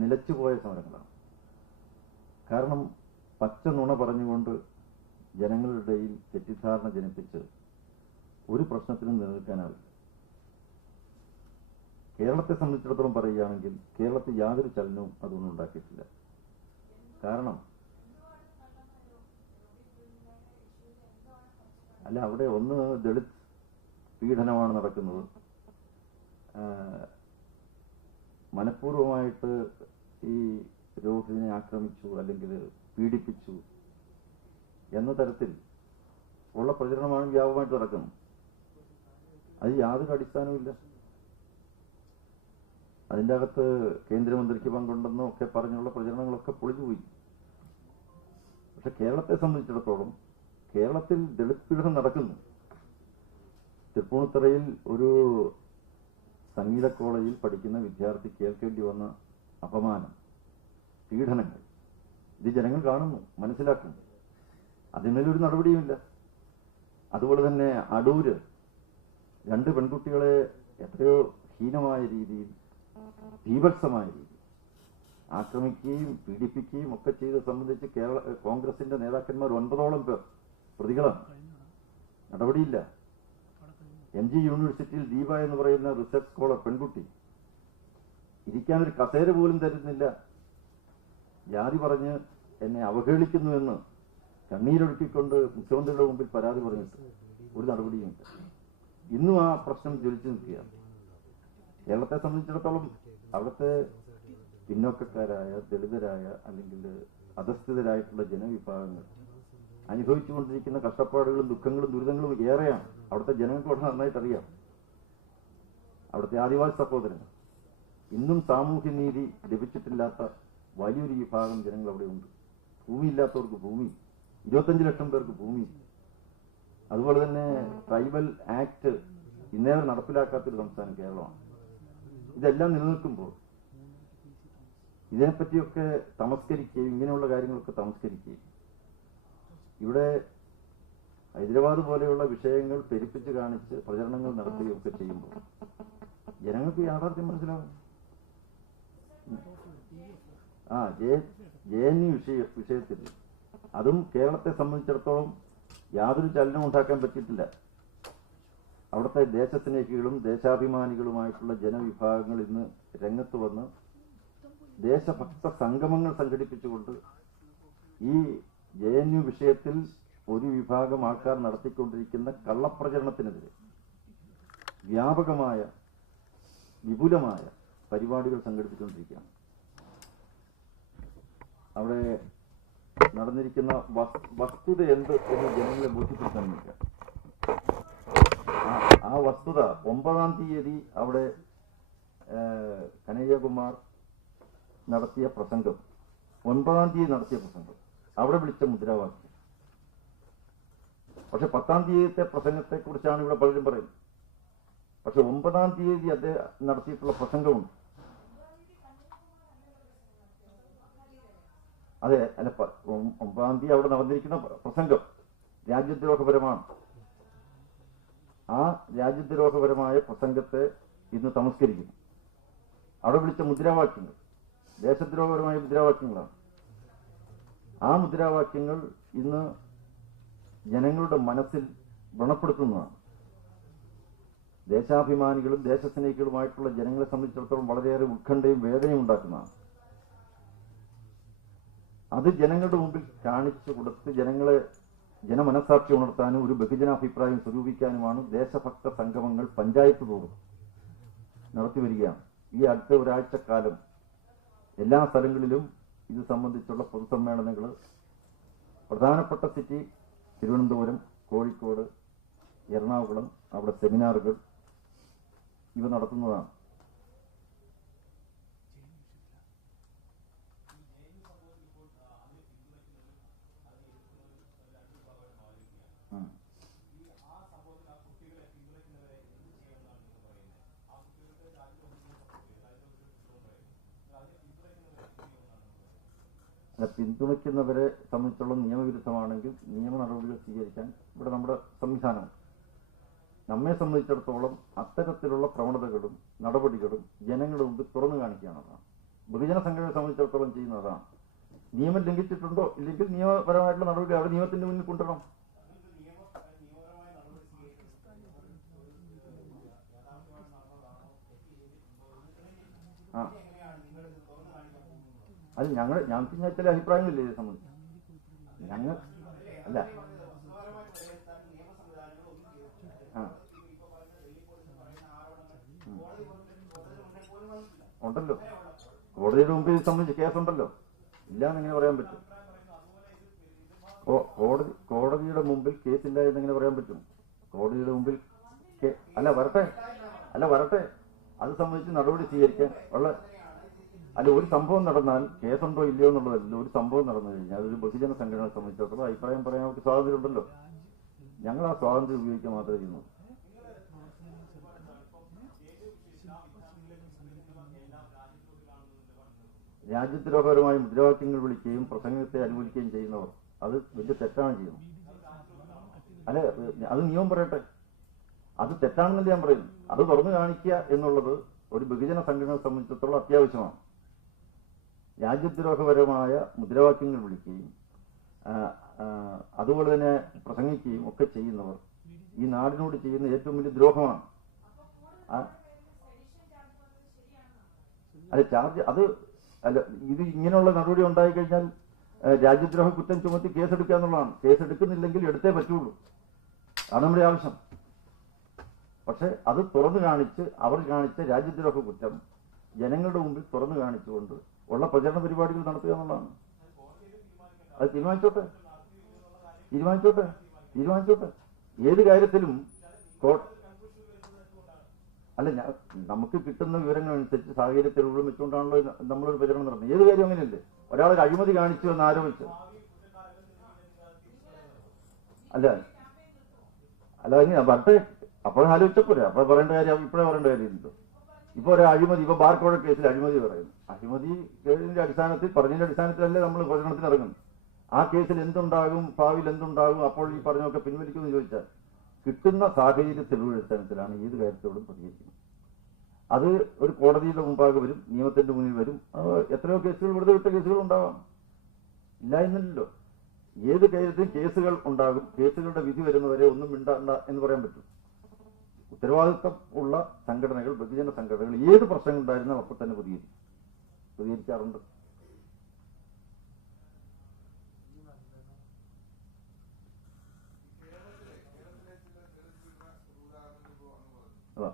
നിലച്ചുപോയ സമരങ്ങളാണ്. കാരണം പച്ച നുണ പറഞ്ഞുകൊണ്ട് ജനങ്ങളുടെ ഇടയിൽ തെറ്റിദ്ധാരണ ജനിപ്പിച്ച് ഒരു പ്രശ്നത്തിനും നിലനിൽക്കാനാവില്ല. കേരളത്തെ സംബന്ധിച്ചിടത്തോളം പറയുകയാണെങ്കിൽ കേരളത്തിൽ യാതൊരു ചലനവും അതൊന്നും ഉണ്ടാക്കിയിട്ടില്ല. കാരണം അല്ല, അവിടെ ഒന്ന് ദളിത് പീഡനമാണ് നടക്കുന്നത്. മനഃപൂർവമായിട്ട് ഈ രോഹിണിനെ ആക്രമിച്ചു അല്ലെങ്കിൽ പീഡിപ്പിച്ചു എന്ന തരത്തിൽ ഉള്ള പ്രചരണമാണ് വ്യാപകമായിട്ട് നടക്കുന്നത്. അത് യാതൊരു അടിസ്ഥാനവുമില്ല. അതിൻ്റെ അകത്ത് കേന്ദ്രമന്ത്രിക്ക് പങ്കുണ്ടെന്നോ ഒക്കെ പറഞ്ഞുള്ള പ്രചരണങ്ങളൊക്കെ പൊളിഞ്ഞുപോയി. പക്ഷെ കേരളത്തെ സംബന്ധിച്ചിടത്തോളം കേരളത്തിൽ ദളിത് പീഡനം നടക്കുന്നു. തൃപ്പൂണിത്തുറയിൽ ഒരു സംഗീത കോളേജിൽ പഠിക്കുന്ന വിദ്യാർത്ഥി കേൾക്കേണ്ടി വന്ന അപമാനം, പീഡനങ്ങൾ, ഇത് ജനങ്ങൾ കാണുന്നു, മനസ്സിലാക്കുന്നു. അതിന്മേലൊരു നടപടിയുമില്ല. അതുപോലെ തന്നെ അടൂര് 2 പെൺകുട്ടികളെ എത്രയോ ഹീനമായ രീതിയിൽ, ഭീഭത്സമായ രീതിയിൽ ആക്രമിക്കുകയും പീഡിപ്പിക്കുകയും ഒക്കെ ചെയ്ത് സംബന്ധിച്ച് കോൺഗ്രസിന്റെ നേതാക്കന്മാർ 9ഓളം പേർ പ്രതികളാണ്. നടപടിയില്ല. MG യൂണിവേഴ്സിറ്റിയിൽ ദീപ എന്ന് പറയുന്ന റിസർച്ച് സ്കോളർ പെൺകുട്ടി ഇരിക്കാനൊരു കസേര പോലും തരുന്നില്ല, ജാതി പറഞ്ഞ് എന്നെ അവഹേളിക്കുന്നുവെന്ന് കണ്ണീരൊഴുക്കിക്കൊണ്ട് മുഖ്യമന്ത്രിയുടെ മുമ്പിൽ പരാതി പറഞ്ഞിട്ട് ഒരു നടപടിയുമില്ല. ഇന്നും ആ പ്രശ്നം ജ്വലിച്ചു നിൽക്കുകയാണ്. കേരളത്തെ സംബന്ധിച്ചിടത്തോളം അവിടുത്തെ പിന്നോക്കക്കാരായ, ദളിതരായ അല്ലെങ്കിൽ അധസ്ഥിതരായിട്ടുള്ള ജനവിഭാഗങ്ങൾ അനുഭവിച്ചുകൊണ്ടിരിക്കുന്ന കഷ്ടപ്പാടുകളും ദുഃഖങ്ങളും ദുരിതങ്ങളും ഏറെയാണ്. അവിടുത്തെ ജനങ്ങൾക്ക് വളരെ നന്നായിട്ട് അറിയാം. അവിടുത്തെ ആദിവാസി സഹോദരങ്ങൾ, ഇന്നും സാമൂഹ്യനീതി ലഭിച്ചിട്ടില്ലാത്ത വലിയൊരു വിഭാഗം ജനങ്ങൾ അവിടെ ഉണ്ട്. ഭൂമിയില്ലാത്തവർക്ക് ഭൂമി, 25 ലക്ഷം പേർക്ക് ഭൂമി. അതുപോലെ തന്നെ ട്രൈബൽ ആക്ട് ഇന്നേവരെ നടപ്പിലാക്കാത്തൊരു സംസ്ഥാനം കേരളമാണ്. ഇതെല്ലാം നിലനിൽക്കുമ്പോൾ ഇതിനെപ്പറ്റിയൊക്കെ തമസ്കരിക്കുകയും ഇങ്ങനെയുള്ള കാര്യങ്ങളൊക്കെ തമസ്കരിക്കുകയും ഇവിടെ ഹൈദരാബാദ് പോലെയുള്ള വിഷയങ്ങൾ പെരുപ്പിച്ച് കാണിച്ച് പ്രചരണങ്ങൾ നടത്തുകയൊക്കെ ചെയ്യുമ്പോൾ ജനങ്ങൾക്ക് യാഥാർത്ഥ്യം മനസ്സിലാവും. JNU വിഷയത്തിൽ അതും കേരളത്തെ സംബന്ധിച്ചിടത്തോളം യാതൊരു ചലനവും ഉണ്ടാക്കാൻ പറ്റിയിട്ടില്ല. അവിടുത്തെ ദേശസ്നേഹികളും ദേശാഭിമാനികളുമായിട്ടുള്ള ജനവിഭാഗങ്ങൾ ഇന്ന് രംഗത്ത് വന്ന് ദേശഭക്ത സംഗമങ്ങൾ സംഘടിപ്പിച്ചുകൊണ്ട് ഈ JNU വിഷയത്തിൽ ഒരു വിഭാഗം ആൾക്കാർ നടത്തിക്കൊണ്ടിരിക്കുന്ന കള്ളപ്രചരണത്തിനെതിരെ വ്യാപകമായ വിപുലമായ പരിപാടികൾ സംഘടിപ്പിച്ചുകൊണ്ടിരിക്കുകയാണ്. അവിടെ നടന്നിരിക്കുന്ന വസ്തുത എന്ത് എന്ന് ജനങ്ങളെ ബോധ്യപ്പെടുത്താൻ വേണ്ടിയാണ്. ആ വസ്തുത 9-ാം തീയതി അവിടെ കനയ്യകുമാർ നടത്തിയ പ്രസംഗം, 9-ാം തീയതി നടത്തിയ പ്രസംഗം, അവിടെ വിളിച്ച മുദ്രാവാക്യം. പക്ഷെ 10-ാം തീയതിത്തെ പ്രസംഗത്തെ കുറിച്ചാണ് ഇവിടെ പലരും പറയുന്നത്. പക്ഷെ 9-ാം തീയതി അദ്ദേഹം നടത്തിയിട്ടുള്ള പ്രസംഗമുണ്ട്. അതെ, അല്ല, 9-ാം തീയതി അവിടെ നടന്നിരിക്കുന്ന പ്രസംഗം രാജ്യദ്രോഹപരമാണ്. ആ രാജ്യദ്രോഹപരമായ പ്രസംഗത്തെ ഇന്ന് തമസ്കരിക്കുന്നു. അവിടെ വിളിച്ച മുദ്രാവാക്യങ്ങൾ ദേശദ്രോഹപരമായ മുദ്രാവാക്യങ്ങളാണ്. ആ മുദ്രാവാക്യങ്ങൾ ഇന്ന് ജനങ്ങളുടെ മനസ്സിൽ വ്രണപ്പെടുത്തുന്നതാണ്. ദേശാഭിമാനികളും ദേശസ്നേഹികളുമായിട്ടുള്ള ജനങ്ങളെ സംബന്ധിച്ചിടത്തോളം വളരെയേറെ ഉത്കണ്ഠയും വേദനയും ഉണ്ടാക്കുന്നതാണ്. അത് ജനങ്ങളുടെ മുമ്പിൽ കാണിച്ചു കൊടുത്ത് ജനമനസാക്ഷി ഉണർത്താനും ഒരു ബഹുജനാഭിപ്രായം സ്വരൂപിക്കാനുമാണ് ദേശഭക്ത സംഗമങ്ങൾ പഞ്ചായത്ത് തോറും നടത്തിവരികയാണ്. ഈ അടുത്ത ഒരാഴ്ചക്കാലം എല്ലാ സ്ഥലങ്ങളിലും ഇത് സംബന്ധിച്ചുള്ള പൊതുസമ്മേളനങ്ങൾ, പ്രധാനപ്പെട്ട സിറ്റി തിരുവനന്തപുരം, കോഴിക്കോട്, എറണാകുളം, അവിടെ സെമിനാറുകൾ ഇവ നടത്തുന്നതാണ്. പിന്തുണയ്ക്കുന്നവരെ സംബന്ധിച്ചുള്ള നിയമവിരുദ്ധമാണെങ്കിൽ നിയമ നടപടികൾ സ്വീകരിക്കാൻ ഇവിടെ നമ്മുടെ സംവിധാനമുണ്ട്. നമ്മെ സംബന്ധിച്ചിടത്തോളം അത്തരത്തിലുള്ള പ്രവണതകളും നടപടികളും ജനങ്ങളുടെ മുമ്പിൽ തുറന്നു കാണിക്കുകയാണതാണ്. ബഹുജന സംഘടനയെ സംബന്ധിച്ചിടത്തോളം ചെയ്യുന്നതാണ്. നിയമം ലംഘിച്ചിട്ടുണ്ടോ ഇല്ലെങ്കിൽ നിയമപരമായിട്ടുള്ള നടപടി അവിടെ നിയമത്തിന്റെ മുന്നിൽ കൊണ്ടുവരണം. അത് ഞങ്ങൾക്ക് ചില അഭിപ്രായങ്ങളില്ലേ ഇത് സംബന്ധിച്ച്? ഞങ്ങൾ അല്ല ഉണ്ടല്ലോ, കോടതിയുടെ മുമ്പിൽ ഇത് സംബന്ധിച്ച് കേസുണ്ടല്ലോ. ഇല്ലാന്ന് എങ്ങനെ പറയാൻ പറ്റും? കോടതിയുടെ മുമ്പിൽ കേസില്ല എന്നെങ്ങനെ പറയാൻ പറ്റും? കോടതിയുടെ മുമ്പിൽ വരട്ടെ അത് സംബന്ധിച്ച് നടപടി സ്വീകരിക്കാൻ ഒരു സംഭവം നടന്നാൽ കേസുണ്ടോ ഇല്ലയോ എന്നുള്ളതല്ല. ഒരു സംഭവം നടന്നു കഴിഞ്ഞാൽ അതൊരു ബഹുജന സംഘടനയെ സംബന്ധിച്ചിടത്തോളം അഭിപ്രായം പറയാൻ അവർക്ക് സ്വാതന്ത്ര്യമുണ്ടല്ലോ. ഞങ്ങൾ ആ സ്വാതന്ത്ര്യം ഉപയോഗിക്കുക മാത്രമേ ചെയ്യുന്നു. രാജ്യദ്രോഹപരമായ മുദ്രാവാക്യങ്ങൾ വിളിക്കുകയും പ്രസംഗത്തെ അനുകൂലിക്കുകയും ചെയ്യുന്നവർ അത് വലിയ തെറ്റാണ് ചെയ്യുന്നത്. അത് നിയമം പറയട്ടെ, അത് തെറ്റാണെന്നല്ല ഞാൻ പറയുന്നു. അത് തുറന്നു കാണിക്കുക എന്നുള്ളത് ഒരു ബഹുജന സംഘടനയെ സംബന്ധിച്ചിടത്തോളം അത്യാവശ്യമാണ്. രാജ്യദ്രോഹപരമായ മുദ്രാവാക്യങ്ങൾ വിളിക്കുകയും അതുപോലെ തന്നെ പ്രസംഗിക്കുകയും ഒക്കെ ചെയ്യുന്നവർ ഈ നാടിനോട് ചെയ്യുന്ന ഏറ്റവും വലിയ ദ്രോഹമാണ്. ഇത് ഇങ്ങനെയുള്ള നടപടി ഉണ്ടായിക്കഴിഞ്ഞാൽ രാജ്യദ്രോഹ കുറ്റം ചുമത്തി കേസെടുക്കുക എന്നുള്ളതാണ്. കേസെടുക്കുന്നില്ലെങ്കിൽ എടുത്തേ പറ്റുള്ളൂ. അതാണ് നമ്മുടെ ആവശ്യം. പക്ഷെ അത് തുറന്നു കാണിച്ച് അവർ കാണിച്ച രാജ്യദ്രോഹ കുറ്റം ജനങ്ങളുടെ മുമ്പിൽ തുറന്നു കാണിച്ചുകൊണ്ട് ഉള്ള പ്രചരണ പരിപാടികൾ നടത്തുക എന്നുള്ളതാണ്. അത് തീരുമാനിച്ചോട്ടെ. ഏത് കാര്യത്തിലും നമുക്ക് കിട്ടുന്ന വിവരങ്ങൾ അനുസരിച്ച് സാഹചര്യ തെളിവുകളും വെച്ചുകൊണ്ടാണല്ലോ നമ്മളൊരു പ്രചരണം നടത്തുന്നത്. ഏത് കാര്യം അങ്ങനെയല്ലേ? ഒരാളൊരു അഴിമതി കാണിച്ചു എന്ന് ആരോപിച്ച് എങ്ങനെ വരട്ടെ, അപ്പോഴും ആലോചിച്ചപ്പോരെ. അപ്പോൾ പറയേണ്ട കാര്യം ഇപ്പോഴേ പറയേണ്ട കാര്യമില്ലല്ലോ. ഇപ്പൊ ഒരു അഴിമതി, ഇപ്പൊ ബാർക്കോഴ കേസിൽ അഴിമതി പറയുന്നു. അഴിമതി കേസിന്റെ അടിസ്ഥാനത്തിൽ പറഞ്ഞതിന്റെ അടിസ്ഥാനത്തിലല്ലേ നമ്മൾ പ്രചരണത്തിന് ഇറങ്ങുന്നു. ആ കേസിൽ എന്തുണ്ടാകും, ഭാവിയിൽ എന്തുണ്ടാകും, അപ്പോൾ ഈ പറഞ്ഞൊക്കെ പിൻവലിക്കുമെന്ന് ചോദിച്ചാൽ കിട്ടുന്ന സാഹചര്യ തെളിവെടുത്തനത്തിലാണ് ഏത് കാര്യത്തോടും പ്രതികരിക്കുന്നത്. അത് ഒരു കോടതിയുടെ മുമ്പാകെ വരും, നിയമത്തിന്റെ മുന്നിൽ വരും. എത്രയോ കേസുകൾ വെറുതെ വിട്ട കേസുകൾ ഉണ്ടാവാം, ഇല്ല എന്നില്ലല്ലോ. ഏത് കാര്യത്തിലും കേസുകൾ ഉണ്ടാകും. കേസുകളുടെ വിധി വരുന്നവരെ ഒന്നും മിണ്ടണ്ട എന്ന് പറയാൻ പറ്റും. ഉത്തരവാദിത്വം ഉള്ള സംഘടനകൾ, ബഹുജന സംഘടനകൾ ഏത് പ്രശ്നങ്ങൾ ഉണ്ടായിരുന്നാൽ അപ്പോൾ തന്നെ പ്രതികരിക്കാറുണ്ട്. അതാ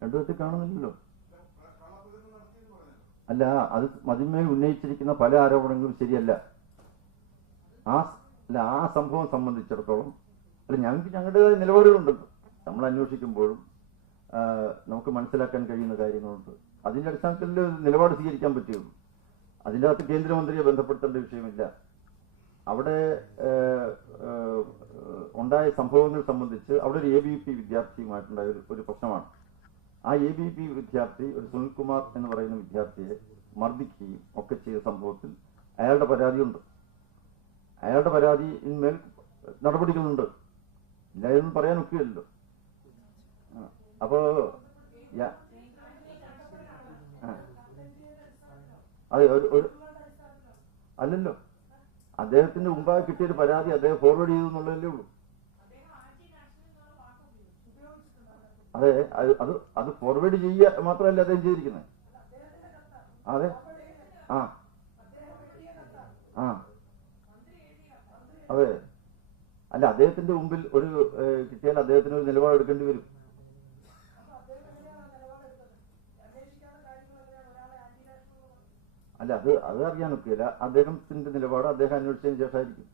രണ്ടു വിധത്തിൽ കാണുന്നില്ലല്ലോ. അല്ല, അത് മതിന്മേൽ ഉന്നയിച്ചിരിക്കുന്ന പല ആരോപണങ്ങളും ശരിയല്ല. ആ സംഭവം സംബന്ധിച്ചിടത്തോളം ഞങ്ങളുടേതായ നിലപാടുകളുണ്ടല്ലോ. നമ്മൾ അന്വേഷിക്കുമ്പോഴും നമുക്ക് മനസ്സിലാക്കാൻ കഴിയുന്ന കാര്യങ്ങളുണ്ട്. അതിന്റെ അടിസ്ഥാനത്തിൽ നിലപാട് സ്വീകരിക്കാൻ പറ്റുള്ളൂ. അതിൻ്റെ അകത്ത് കേന്ദ്രമന്ത്രിയെ ബന്ധപ്പെടുത്തേണ്ട വിഷയമില്ല. അവിടെ ഉണ്ടായ സംഭവങ്ങൾ സംബന്ധിച്ച് അവിടെ ഒരു ABVP വിദ്യാർത്ഥിയുമായിട്ടുണ്ടായ ഒരു പ്രശ്നമാണ്. ആ ABVP വിദ്യാർത്ഥി, ഒരു സുനിൽകുമാർ എന്ന് പറയുന്ന വിദ്യാർത്ഥിയെ മർദ്ദിക്കുകയും ഒക്കെ ചെയ്ത സംഭവത്തിൽ അയാളുടെ പരാതിയുണ്ട്. അയാളുടെ പരാതിന്മേൽ നടപടികളുണ്ട്. ഇല്ല എന്നും പറയാൻ ഒക്കുകയല്ലോ. അപ്പോ അതെ, അല്ലല്ലോ, അദ്ദേഹത്തിന്റെ മുമ്പാകെ കിട്ടിയൊരു പരാതി അദ്ദേഹം ഫോർവേഡ് ചെയ്തു എന്നുള്ളതല്ലേ ഉള്ളൂ. അതെ, അത് ഫോർവേഡ് ചെയ്യുക മാത്രമല്ല അദ്ദേഹം ചെയ്തിരിക്കുന്നത്. അതെ, അതെ. അല്ല, അദ്ദേഹത്തിന്റെ മുമ്പിൽ ഒരു കിട്ടിയാൽ അദ്ദേഹത്തിന് ഒരു നിലപാടെടുക്കേണ്ടി വരും. അല്ല, അത് അറിയാൻ ഒക്കെയില്ല. അദ്ദേഹത്തിന്റെ നിലപാട് അദ്ദേഹം അന്വേഷിച്ചതിന് ശേഷമായിരിക്കും.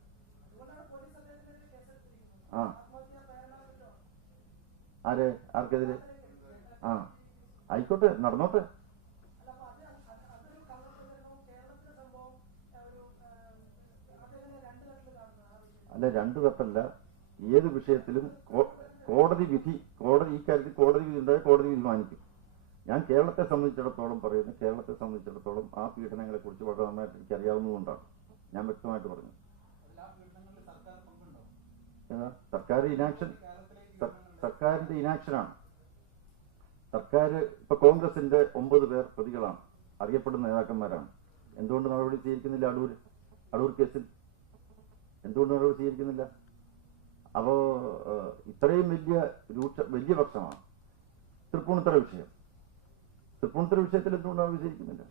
ആർക്കെതിരെ? ആയിക്കോട്ടെ, നടന്നോട്ടെ. അല്ല, രണ്ടു തട്ടല്ല. ഏത് വിഷയത്തിലും കോടതി വിധി ഈ കാര്യത്തിൽ കോടതി വിധി ഉണ്ടായാൽ കോടതി വിധി മാനിക്കും. ഞാൻ കേരളത്തെ സംബന്ധിച്ചിടത്തോളം പറയുന്നത്, കേരളത്തെ സംബന്ധിച്ചിടത്തോളം ആ പീഡനങ്ങളെ കുറിച്ച് വളരെ നന്നായിട്ട് എനിക്ക് അറിയാവുന്നതുകൊണ്ടാണ് ഞാൻ വ്യക്തമായിട്ട് പറഞ്ഞത്. സർക്കാരിന്റെ ഇനാക്ഷനാണ്. സർക്കാർ ഇപ്പൊ കോൺഗ്രസിന്റെ 9 പേർ പ്രതികളാണ്, അറിയപ്പെടുന്ന നേതാക്കന്മാരാണ്. എന്തുകൊണ്ട് നടപടി സ്വീകരിക്കുന്നില്ല? അടൂർ കേസിൽ എന്തുകൊണ്ട് നടപടി സ്വീകരിക്കുന്നില്ല? അപ്പോ ഇത്രയും വലിയ പക്ഷമാണ് തൃപ്പൂണിത്തുറ വിഷയം. തൃപ്പൂണിത്തുറ വിഷയത്തിൽ എന്തുകൊണ്ടാണ് വിജയിക്കുന്നില്ല?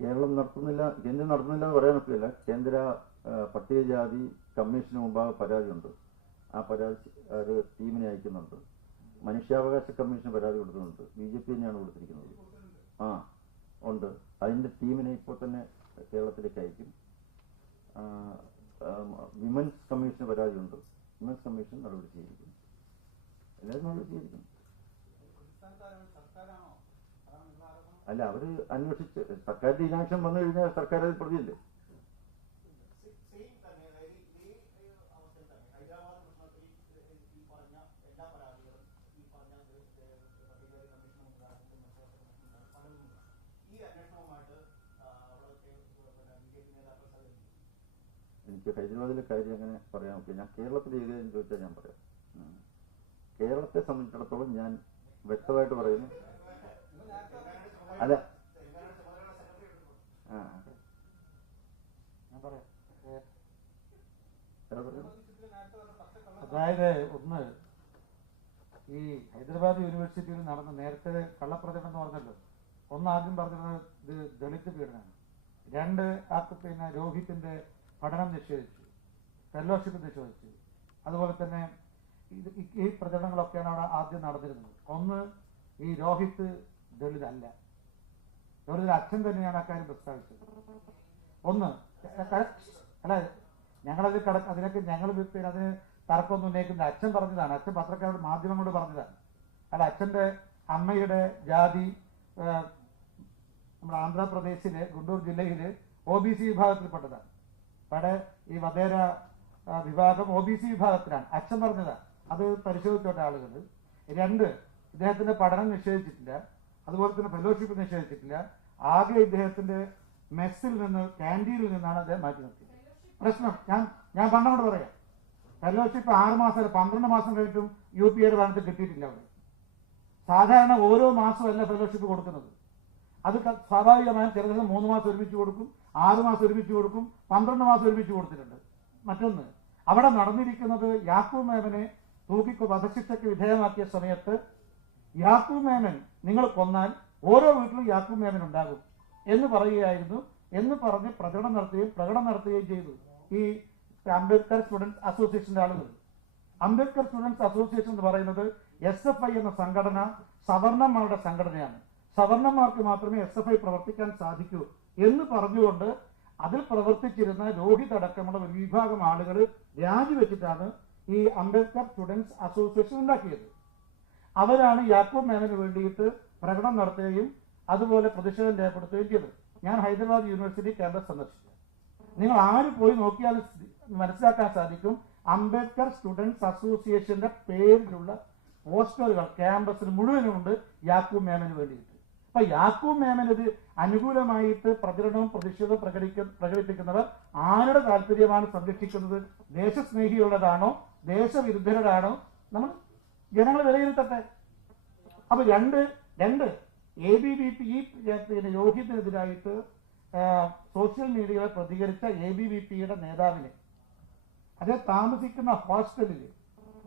കേരളം നടത്തുന്നില്ല, കേന്ദ്രം നടത്തുന്നില്ല എന്ന് പറയാൻ പറ്റില്ല. കേന്ദ്ര പട്ടികജാതി കമ്മീഷന് മുമ്പാകെ പരാതിയുണ്ട്. ആ പരാതി ഒരു ടീമിനെ അയക്കുന്നുണ്ട്. മനുഷ്യാവകാശ കമ്മീഷന് പരാതി കൊടുക്കുന്നുണ്ട്. BJP തന്നെയാണ് കൊടുത്തിരിക്കുന്നത്. ഉണ്ട്. അതിന്റെ ടീമിനെ ഇപ്പോൾ തന്നെ കേരളത്തിലേക്ക് അയക്കും. വിമൻസ് കമ്മീഷന് പരാതിയുണ്ട്. വിമൻസ് കമ്മീഷൻ നടപടി സ്വീകരിക്കും. എല്ലാവരും നടപടി സ്വീകരിക്കും. അല്ല, അവര് അന്വേഷിച്ച് സർക്കാരിന്റെ ഇനാക്ഷൻ വന്നു കഴിഞ്ഞാൽ സർക്കാർ അത് പ്രതിയല്ലേ? എനിക്ക് ഹൈദരാബാദിലെ കാര്യം അങ്ങനെ പറയാൻ പറ്റില്ല. ഞാൻ കേരളത്തിലെ ഏത് കാര്യം ചോദിച്ചാൽ ഞാൻ പറയാം. കേരളത്തെ സംബന്ധിച്ചിടത്തോളം ഞാൻ വ്യക്തമായിട്ട് പറയുന്നു. അല്ല, അതായത് ഒന്ന്, ഈ ഹൈദരാബാദ് യൂണിവേഴ്സിറ്റിയിൽ നടന്ന നേരത്തെ കള്ളപ്രചരണം എന്ന് പറഞ്ഞല്ലോ. ആദ്യം പറഞ്ഞിരുന്നത് ഇത് ദളിത് പീഡനമാണ്. 2 രോഹിത്തിന്റെ പഠനം നിഷേധിച്ചു, ഫെലോഷിപ്പ് നിഷേധിച്ചു. അതുപോലെ തന്നെ ഈ പ്രചരണങ്ങളൊക്കെയാണ് അവിടെ ആദ്യം നടന്നിരുന്നത്. ഒന്ന്, ഈ രോഹിത് ദളിതല്ല. രോഹിത് അച്ഛൻ തന്നെയാണ് അക്കാര്യം പ്രസ്താവിച്ചത്. ഒന്ന് അല്ല, ഞങ്ങളത് അതിനൊക്കെ ഞങ്ങൾ അതിന് തർക്കമൊന്നും ഉന്നയിക്കുന്നത് അച്ഛൻ പറഞ്ഞതാണ്. അച്ഛൻ പത്രക്കാരോട് മാധ്യമങ്ങളോട് പറഞ്ഞതാണ്. അല്ല, അച്ഛൻ്റെ അമ്മയുടെ ജാതി നമ്മുടെ ആന്ധ്രാപ്രദേശിലെ ഗുണ്ടൂർ ജില്ലയിൽ OBC വിഭാഗത്തിൽപ്പെട്ടതാണ്. അവിടെ ഈ വധേര വിഭാഗം OBC വിഭാഗത്തിലാണ്. അച്ഛൻ പറഞ്ഞതാണ്. അത് പരിശോധിച്ചോട്ടെ ആളുകൾ. രണ്ട്, ഇദ്ദേഹത്തിന്റെ പഠനം നിഷേധിച്ചിട്ടില്ല, അതുപോലെ തന്നെ ഫെലോഷിപ്പ് നിഷേധിച്ചിട്ടില്ല. ആകെ ഇദ്ദേഹത്തിന്റെ മെസ്സിൽ നിന്ന്, ക്യാൻറ്റീനിൽ നിന്നാണ് അദ്ദേഹം മാറ്റി നിർത്തിയത്. പ്രശ്നം ഞാൻ പണ്ടോട് പറയാം, ഫെലോഷിപ്പ് 6 മാസം 12 മാസം കഴിഞ്ഞിട്ടും UPA ഭരണത്തിൽ കിട്ടിയിട്ടില്ല. അവിടെ സാധാരണ ഓരോ മാസമല്ല ഫെലോഷിപ്പ് കൊടുക്കുന്നത്. അത് സ്വാഭാവികമായും ചില ദിവസം 3 മാസം ഒരുമിച്ച് കൊടുക്കും, 6 മാസം ഒരുമിച്ച് കൊടുക്കും, 12 മാസം ഒരുമിച്ച് കൊടുത്തിട്ടുണ്ട്. മറ്റൊന്ന്, അവിടെ നടന്നിരിക്കുന്നത് യാക്കൂബ് മേമനെ വധശിക്ഷയ്ക്ക് വിധേയമാക്കിയ സമയത്ത് യാക്കൂബ് മേമൻ നിങ്ങൾ കൊന്നാൽ ഓരോ വീട്ടിലും യാക്കൂബ് മേമൻ ഉണ്ടാകും എന്ന് പറയുകയായിരുന്നു. എന്ന് പറഞ്ഞ് പ്രകടനം നടത്തുകയും ചെയ്തു ഈ അംബേദ്കർ സ്റ്റുഡൻസ് അസോസിയേഷന്റെ ആളുകൾ. അംബേദ്കർ സ്റ്റുഡൻസ് അസോസിയേഷൻ എന്ന് പറയുന്നത് SFI എന്ന സംഘടന സവർണന്മാരുടെ സംഘടനയാണ്. സവർണന്മാർക്ക് മാത്രമേ SFI പ്രവർത്തിക്കാൻ സാധിക്കൂ എന്ന് പറഞ്ഞുകൊണ്ട് അതിൽ പ്രവർത്തിച്ചിരുന്ന രോഹിത് അടക്കമുള്ള ഒരു വിഭാഗം ആളുകൾ രാജിവെച്ചിട്ടാണ് ഈ അംബേദ്കർ സ്റ്റുഡൻസ് അസോസിയേഷൻ ഉണ്ടാക്കിയത്. അവരാണ് യാക്കൂബ് മേമന് വേണ്ടിയിട്ട് പ്രകടനം നടത്തുകയും അതുപോലെ പ്രതിഷേധം രേഖപ്പെടുത്തുകയും ചെയ്തത്. ഞാൻ ഹൈദരാബാദ് യൂണിവേഴ്സിറ്റി ക്യാമ്പസ് സന്ദർശിച്ചു. നിങ്ങൾ ആര് പോയി നോക്കിയാൽ മനസ്സിലാക്കാൻ സാധിക്കും, അംബേദ്കർ സ്റ്റുഡൻസ് അസോസിയേഷന്റെ പേരിലുള്ള പോസ്റ്ററുകൾ ക്യാമ്പസിൽ മുഴുവനുമുണ്ട് യാക്കൂബ് മേമന് വേണ്ടിയിട്ട്. അപ്പൊ യാക്കൂബ് മേമന് അനുകൂലമായിട്ട് പ്രചരണവും പ്രതിഷേധവും പ്രകടിപ്പിക്കുന്നവർ ആരുടെ താല്പര്യമാണ് സംരക്ഷിക്കുന്നത്? ദേശസ്നേഹിയുള്ളതാണോ ദേശവിരുദ്ധരുടാണോ? നമ്മൾ ജനങ്ങൾ വിലയിരുത്തട്ടെ. അപ്പൊ രണ്ട് ABVP രോഹിത്തിനെതിരായിട്ട് സോഷ്യൽ മീഡിയയിൽ പ്രതികരിച്ച ABVPയുടെ നേതാവിനെ അത് താമസിക്കുന്ന ഹോസ്റ്റലിൽ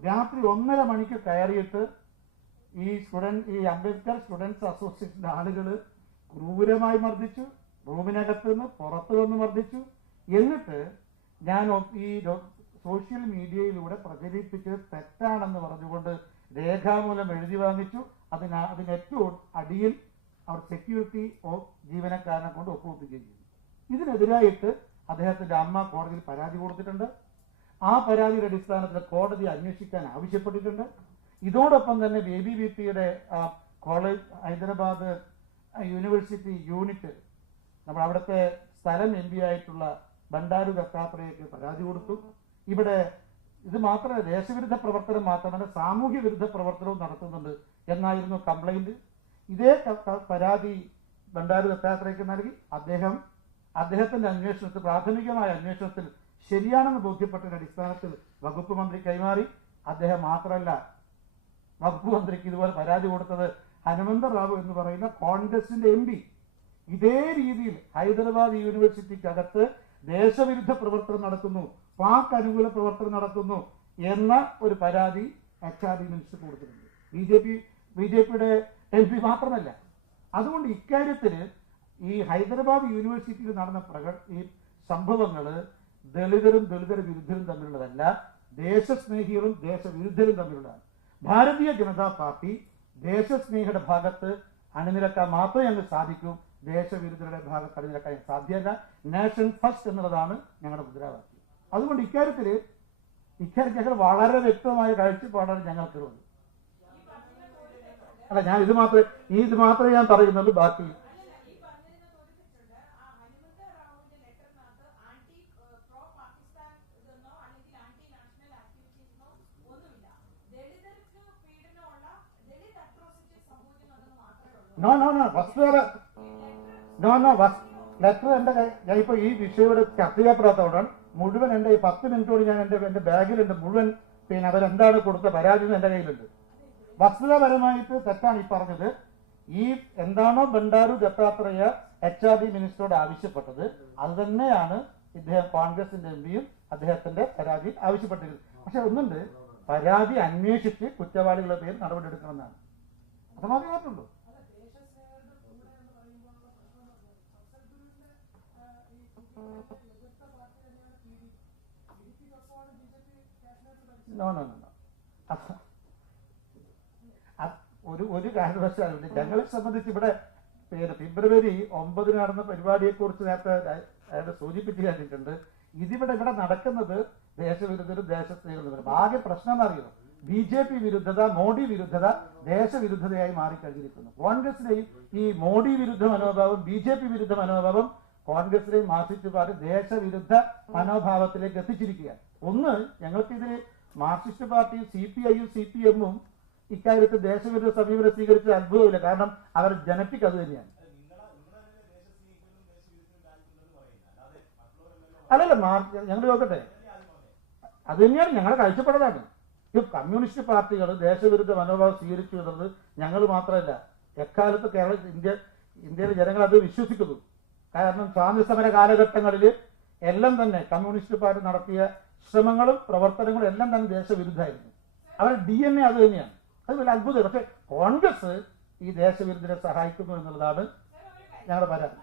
രാത്രി 1:30 മണിക്ക് കയറിയിട്ട് ഈ അംബേദ്കർ സ്റ്റുഡൻസ് അസോസിയേഷന്റെ ആളുകൾ ക്രൂരമായി മർദ്ദിച്ചു. റൂമിനകത്ത് നിന്ന് പുറത്തു വന്ന് മർദ്ദിച്ചു. എന്നിട്ട് ഞാൻ ഈ സോഷ്യൽ മീഡിയയിലൂടെ പ്രചരിപ്പിച്ചത് തെറ്റാണെന്ന് പറഞ്ഞുകൊണ്ട് രേഖാമൂലം എഴുതി വാങ്ങിച്ചു. അതിന് ഏറ്റവും അടിയിൽ അവർ സെക്യൂരിറ്റി ജീവനക്കാരനെ കൊണ്ട് ഒപ്പുവെപ്പിക്കുകയും ചെയ്തു. ഇതിനെതിരായിട്ട് അദ്ദേഹത്തിന്റെ അമ്മ കോടതിയിൽ പരാതി കൊടുത്തിട്ടുണ്ട്. ആ പരാതിയുടെ അടിസ്ഥാനത്തിൽ കോടതി അന്വേഷിക്കാൻ ആവശ്യപ്പെട്ടിട്ടുണ്ട്. ഇതോടൊപ്പം തന്നെ ABVPയുടെ കോളേജ് ഹൈദരാബാദ് യൂണിവേഴ്സിറ്റി യൂണിറ്റ് നമ്മൾ അവിടുത്തെ സ്ഥലം MP ആയിട്ടുള്ള ബണ്ടാരു ദത്താത്രേയക്ക് പരാതി കൊടുത്തു. ഇവിടെ ഇത് മാത്രമല്ല, ദേശവിരുദ്ധ പ്രവർത്തനം മാത്രമല്ല സാമൂഹ്യ വിരുദ്ധ പ്രവർത്തനവും നടത്തുന്നുണ്ട് എന്നായിരുന്നു കംപ്ലൈന്റ്. ഇതേ പരാതി ബണ്ടാരു ദത്താത്രേയക്ക് നൽകി. അദ്ദേഹത്തിന്റെ അന്വേഷണത്തിൽ, പ്രാഥമികമായ അന്വേഷണത്തിൽ ശരിയാണെന്ന് ബോധ്യപ്പെട്ടതിന്റെ അടിസ്ഥാനത്തിൽ വകുപ്പ് മന്ത്രി കൈമാറി. അദ്ദേഹം മാത്രമല്ല, വകുപ്പ് മന്ത്രിക്ക് ഇതുപോലെ പരാതി കൊടുത്തത് ഹനുമന്ത റാവു എന്ന് പറയുന്ന കോൺഗ്രസിന്റെ MP ഇതേ രീതിയിൽ ഹൈദരാബാദ് യൂണിവേഴ്സിറ്റിക്കകത്ത് ദേശവിരുദ്ധ പ്രവർത്തനം നടത്തുന്നു, പാക് അനുകൂല പ്രവർത്തനം നടത്തുന്നു എന്ന ഒരു പരാതി HRD മിനിസ്റ്റർ കൊടുത്തിട്ടുണ്ട്. BJPയുടെ MP മാത്രമല്ല. അതുകൊണ്ട് ഇക്കാര്യത്തിൽ ഈ ഹൈദരാബാദ് യൂണിവേഴ്സിറ്റിയിൽ നടന്ന ഈ സംഭവങ്ങൾ ദളിതരും ദളിതര വിരുദ്ധരും തമ്മിലുള്ളതല്ല, ദേശസ്നേഹികളും ദേശവിരുദ്ധരും തമ്മിലുള്ളതാണ്. ഭാരതീയ ജനതാ പാർട്ടി ദേശസ്നേഹിയുടെ ഭാഗത്ത് അണിനിരക്കാൻ മാത്രമേ ഞങ്ങൾക്ക് സാധിക്കൂ, ദേശവിരുദ്ധരുടെ ഭാഗത്ത് അണിനിരക്കാൻ സാധ്യമല്ല. നേഷൻ ഫസ്റ്റ് എന്നുള്ളതാണ് ഞങ്ങളുടെ മുദ്രാവാക്യം. അതുകൊണ്ട് ഇക്കാര്യത്തിൽ ഞങ്ങൾ വളരെ വ്യക്തമായ കാഴ്ചപ്പാടാണ് ഞങ്ങൾക്കുള്ളത്. അല്ല, ഞാൻ ഇത് മാത്രമേ ഞാൻ പറയുന്നുള്ളൂ. ബാക്കി ലെറ്റർ എന്റെ ഞാനിപ്പോ ഈ വിഷയം ഇവിടെ ചർച്ച ചെയ്യപ്പെടാത്തതുകൊണ്ടാണ് മുഴുവൻ എന്റെ ഈ 10 മിനിറ്റോട് ഞാൻ എന്റെ ബാഗിലുണ്ട് മുഴുവൻ. പിന്നെ അവരെന്താണ് കൊടുത്ത പരാതി എന്റെ കയ്യിലുണ്ട്. വസ്തുതാപരമായിട്ട് തെറ്റാണ് ഈ പറഞ്ഞത്. ഈ എന്താണോ ബണ്ടാരു ദത്താത്രേയ HRD മിനിസ്റ്ററോട് ആവശ്യപ്പെട്ടത് അത് തന്നെയാണ് ഇദ്ദേഹം കോൺഗ്രസിന്റെ MPയും അദ്ദേഹത്തിന്റെ പരാതി ആവശ്യപ്പെട്ടിരുന്നത്. പക്ഷെ ഒന്നുണ്ട്, പരാതി അന്വേഷിച്ച് കുറ്റവാളികളുടെ പേര് നടപടിയെടുക്കണമെന്നാണ്. അത് മാത്രമേ പറഞ്ഞുള്ളൂ. ഒരു കാരണവശാലും ഞങ്ങളെ സംബന്ധിച്ച് ഇവിടെ ഫെബ്രുവരി 9 നടന്ന പരിപാടിയെക്കുറിച്ച് നേരത്തെ അയാൾ സൂചിപ്പിച്ചു കഴിഞ്ഞിട്ടുണ്ട്. ഇവിടെ നടക്കുന്നത് ദേശവിരുദ്ധരും ദേശസ്നേഹികളും. ആകെ പ്രശ്നം എന്നറിയുന്നു, BJP വിരുദ്ധത, മോഡി വിരുദ്ധത ദേശവിരുദ്ധതയായി മാറിക്കഴിഞ്ഞിരിക്കുന്നു. കോൺഗ്രസിലെയും ഈ മോഡി വിരുദ്ധ മനോഭാവം, BJP വിരുദ്ധ മനോഭാവം കോൺഗ്രസിലെയും മാർക്സിസ്റ്റ് പാർട്ടി ദേശവിരുദ്ധ മനോഭാവത്തിലേക്ക് എത്തിച്ചിരിക്കുകയാണ്. ഒന്ന്, ഞങ്ങൾക്കിതിൽ മാർക്സിസ്റ്റ് പാർട്ടിയും CPI-യും CPM-ഉം ഇക്കാര്യത്തിൽ ദേശവിരുദ്ധ സമീപനം സ്വീകരിച്ച അത്ഭുതമില്ല. കാരണം അവർ ജനറ്റിക് അത് തന്നെയാണ്. അല്ലല്ല, ഞങ്ങൾ നോക്കട്ടെ, അത് തന്നെയാണ് ഞങ്ങളെ കാഴ്ചപ്പാടാണ്. ഈ കമ്മ്യൂണിസ്റ്റ് പാർട്ടികൾ ദേശവിരുദ്ധ മനോഭാവം സ്വീകരിച്ചു എന്നുള്ളത് ഞങ്ങൾ മാത്രമല്ല, എക്കാലത്ത് ഇന്ത്യയിലെ ജനങ്ങൾ അത് വിശ്വസിക്കുന്നു. കാരണം സ്വാതന്ത്ര്യ കാലഘട്ടങ്ങളിൽ എല്ലാം തന്നെ കമ്മ്യൂണിസ്റ്റ് പാർട്ടി നടത്തിയ ശ്രമങ്ങളും പ്രവർത്തനങ്ങളും എല്ലാം തന്നെ ദേശവിരുദ്ധമായിരുന്നു. അവരുടെ DNA അത് തന്നെയാണ്. അത് വലിയ അത്ഭുതം. പക്ഷെ കോൺഗ്രസ് ഈ ദേശവിരുദ്ധരെ സഹായിക്കുന്നു എന്നുള്ളതാണ് ഞങ്ങളുടെ പരാതി.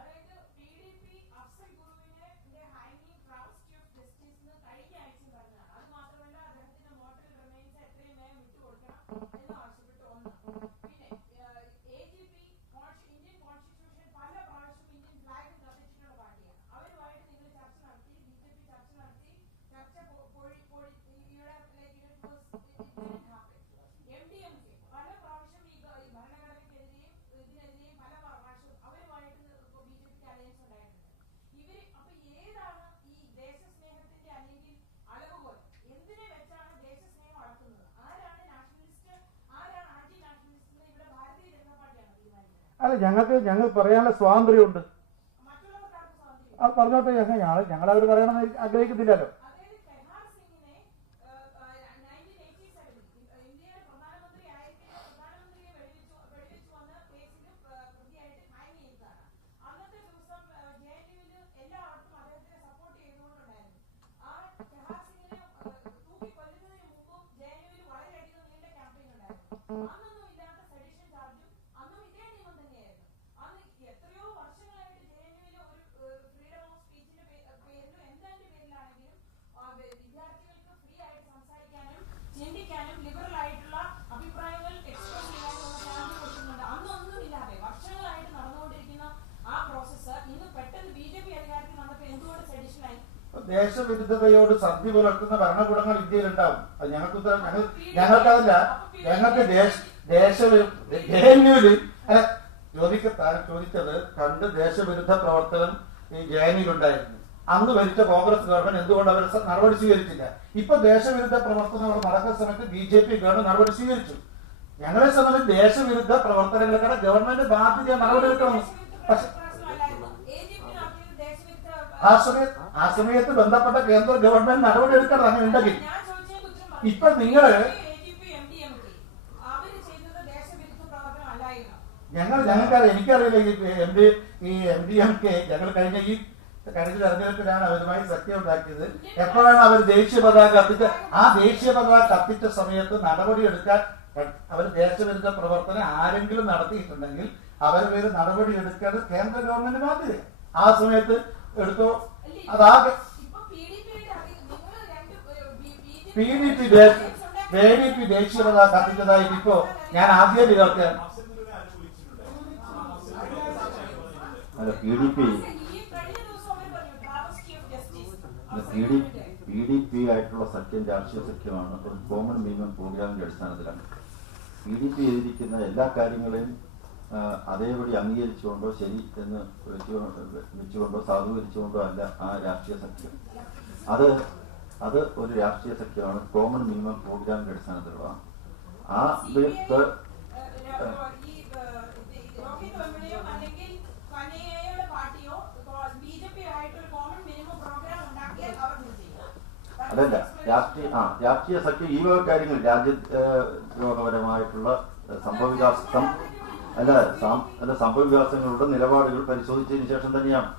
അല്ല, ഞങ്ങൾ പറയാനുള്ള സ്വാതന്ത്ര്യമുണ്ട്. അത് പറഞ്ഞോട്ടെ, ഞങ്ങളവർ പറയണമെന്ന് ആഗ്രഹിക്കുന്നില്ലല്ലോ. ദേശവിരുദ്ധതയോട് സന്ധി പുലർത്തുന്ന ഭരണകൂടങ്ങൾ ഇന്ത്യയിലുണ്ടാവും. അത് ഞങ്ങൾക്കതല്ല. ഞങ്ങൾക്ക് ചോദിച്ചത് കണ്ട് ദേശവിരുദ്ധ പ്രവർത്തനം ഈ JNUവിലുണ്ടായിരുന്നു. അന്ന് ഭരിച്ച കോൺഗ്രസ് ഗവൺമെന്റ് എന്തുകൊണ്ട് അവർ നടപടി സ്വീകരിച്ചില്ല? ഇപ്പൊ ദേശവിരുദ്ധ പ്രവർത്തനങ്ങൾ നടക്കുന്ന സമയത്ത് BJP ഗവൺമെന്റ് നടപടി സ്വീകരിച്ചു. ഞങ്ങളെ സംബന്ധിച്ച് ദേശവിരുദ്ധ പ്രവർത്തനങ്ങൾക്കാണ് ഗവൺമെന്റ് ബാധ്യത നടപടി എടുക്കണം. പക്ഷെ ആ സമയത്ത് ബന്ധപ്പെട്ട കേന്ദ്ര ഗവൺമെന്റ് നടപടി എടുക്കണം. അങ്ങനെ ഉണ്ടെങ്കിൽ ഇപ്പൊ നിങ്ങള് ഞങ്ങൾക്കറിയാം, എനിക്കറിയില്ല ഈ MDMK ഞങ്ങൾ കഴിഞ്ഞ തെരഞ്ഞെടുപ്പിലാണ് അവരുമായി സഖ്യം ഉണ്ടാക്കിയത്. എപ്പോഴാണ് അവർ ദേശീയ പതാക കത്തിച്ച ആ ദേശീയ പതാക കത്തിച്ച സമയത്ത് നടപടി എടുക്കാൻ അവർ ദേശവിരുദ്ധ പ്രവർത്തനം ആരെങ്കിലും നടത്തിയിട്ടുണ്ടെങ്കിൽ അവരുടെ പേര് നടപടി എടുക്കേണ്ടത് കേന്ദ്ര ഗവൺമെന്റ് ബാധ്യത. ആ സമയത്ത് എടുത്തോ. അതാകെ PDP ദേശീയ പതാക കത്തിച്ചതായിട്ട് ഇപ്പോ ഞാൻ ആദ്യമായിട്ട് കേൾക്കാൻ. അല്ല, PDP ആയിട്ടുള്ള സഖ്യം രാഷ്ട്രീയ സഖ്യമാണ്. ഒരു കോമൺ മിനിമം പ്രോഗ്രാമിന്റെ അടിസ്ഥാനത്തിലാണ് PDP ചെയ്തിരിക്കുന്ന എല്ലാ കാര്യങ്ങളെയും അതേപടി അംഗീകരിച്ചുകൊണ്ടോ ശരി എന്ന് വെച്ചുകൊണ്ടോ സാധൂകരിച്ചുകൊണ്ടോ അല്ല ആ രാഷ്ട്രീയ സഖ്യം. അത് ഒരു രാഷ്ട്രീയ സഖ്യമാണ്. കോമൺ മിനിമം പ്രോഗ്രാമിന്റെ അടിസ്ഥാനത്തിലുള്ള ആ അതല്ല രാഷ്ട്രീയ സഖ്യം ഈ വക കാര്യങ്ങൾ രാജ്യദ്രോഹപരമായിട്ടുള്ള സംഭവവികാസങ്ങളുടെ നിലപാടുകൾ പരിശോധിച്ചതിന് ശേഷം തന്നെയാണ്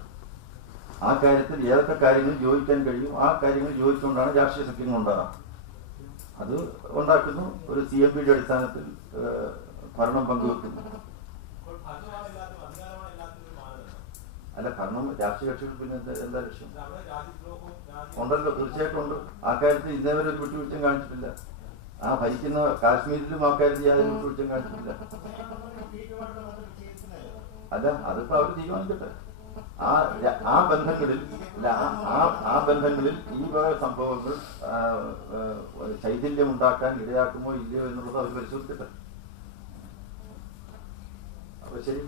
ആ കാര്യത്തിൽ ഏതൊക്കെ കാര്യങ്ങൾ യോജിക്കാൻ കഴിയും ആ കാര്യങ്ങൾ യോജിച്ചുകൊണ്ടാണ് രാഷ്ട്രീയ സഖ്യങ്ങൾ ഉണ്ടാകുക. അത് ഉണ്ടാക്കുന്നു. ഒരു CMPയുടെ അടിസ്ഥാനത്തിൽ ഭരണം പങ്കുവെക്കുന്നു. അല്ല, ഭരണം രാഷ്ട്രീയ കക്ഷികൾ പിന്നെ എന്താ ലക്ഷ്യം ഉണ്ടല്ലോ, തീർച്ചയായിട്ടും ഉണ്ട്. ആ കാര്യത്തിൽ ഇന്നേവരെ ഒരു വിട്ടുവീഴ്ചയും കാണിച്ചിട്ടില്ല. ആ ഭരിക്കുന്ന കാശ്മീരിലും ആൾക്കാർ യാതൊരു കുറിച്ചും കാണിച്ചിട്ടില്ല. അല്ല, അതിപ്പോ അവർ തീരുമാനിക്കട്ടെ. ആ ബന്ധങ്ങളിൽ ആ ബന്ധങ്ങളിൽ ഈ വക സംഭവങ്ങൾ ചൈതന്യം ഉണ്ടാക്കാൻ ഇടയാക്കുമോ ഇല്ലയോ എന്നുള്ളത് അവർ പരിശോധിക്കട്ടെ. അപ്പൊ ശരി.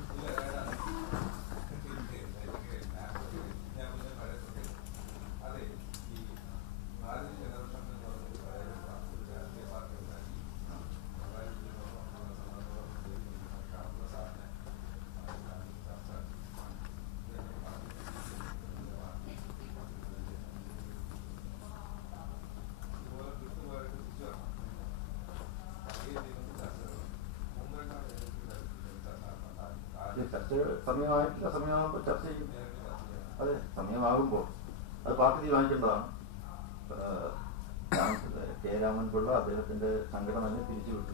ചർച്ച സമയമായിട്ടില്ല. സമയമാകുമ്പോൾ ചർച്ച ചെയ്യും. അതെ, സമയമാകുമ്പോൾ അത് പാർട്ടി തീരുമാനിക്കേണ്ടതാണ്. കെ രാമൻപിള്ള അദ്ദേഹത്തിന്റെ സംഘടന തന്നെ പിരിച്ചുവിട്ടു.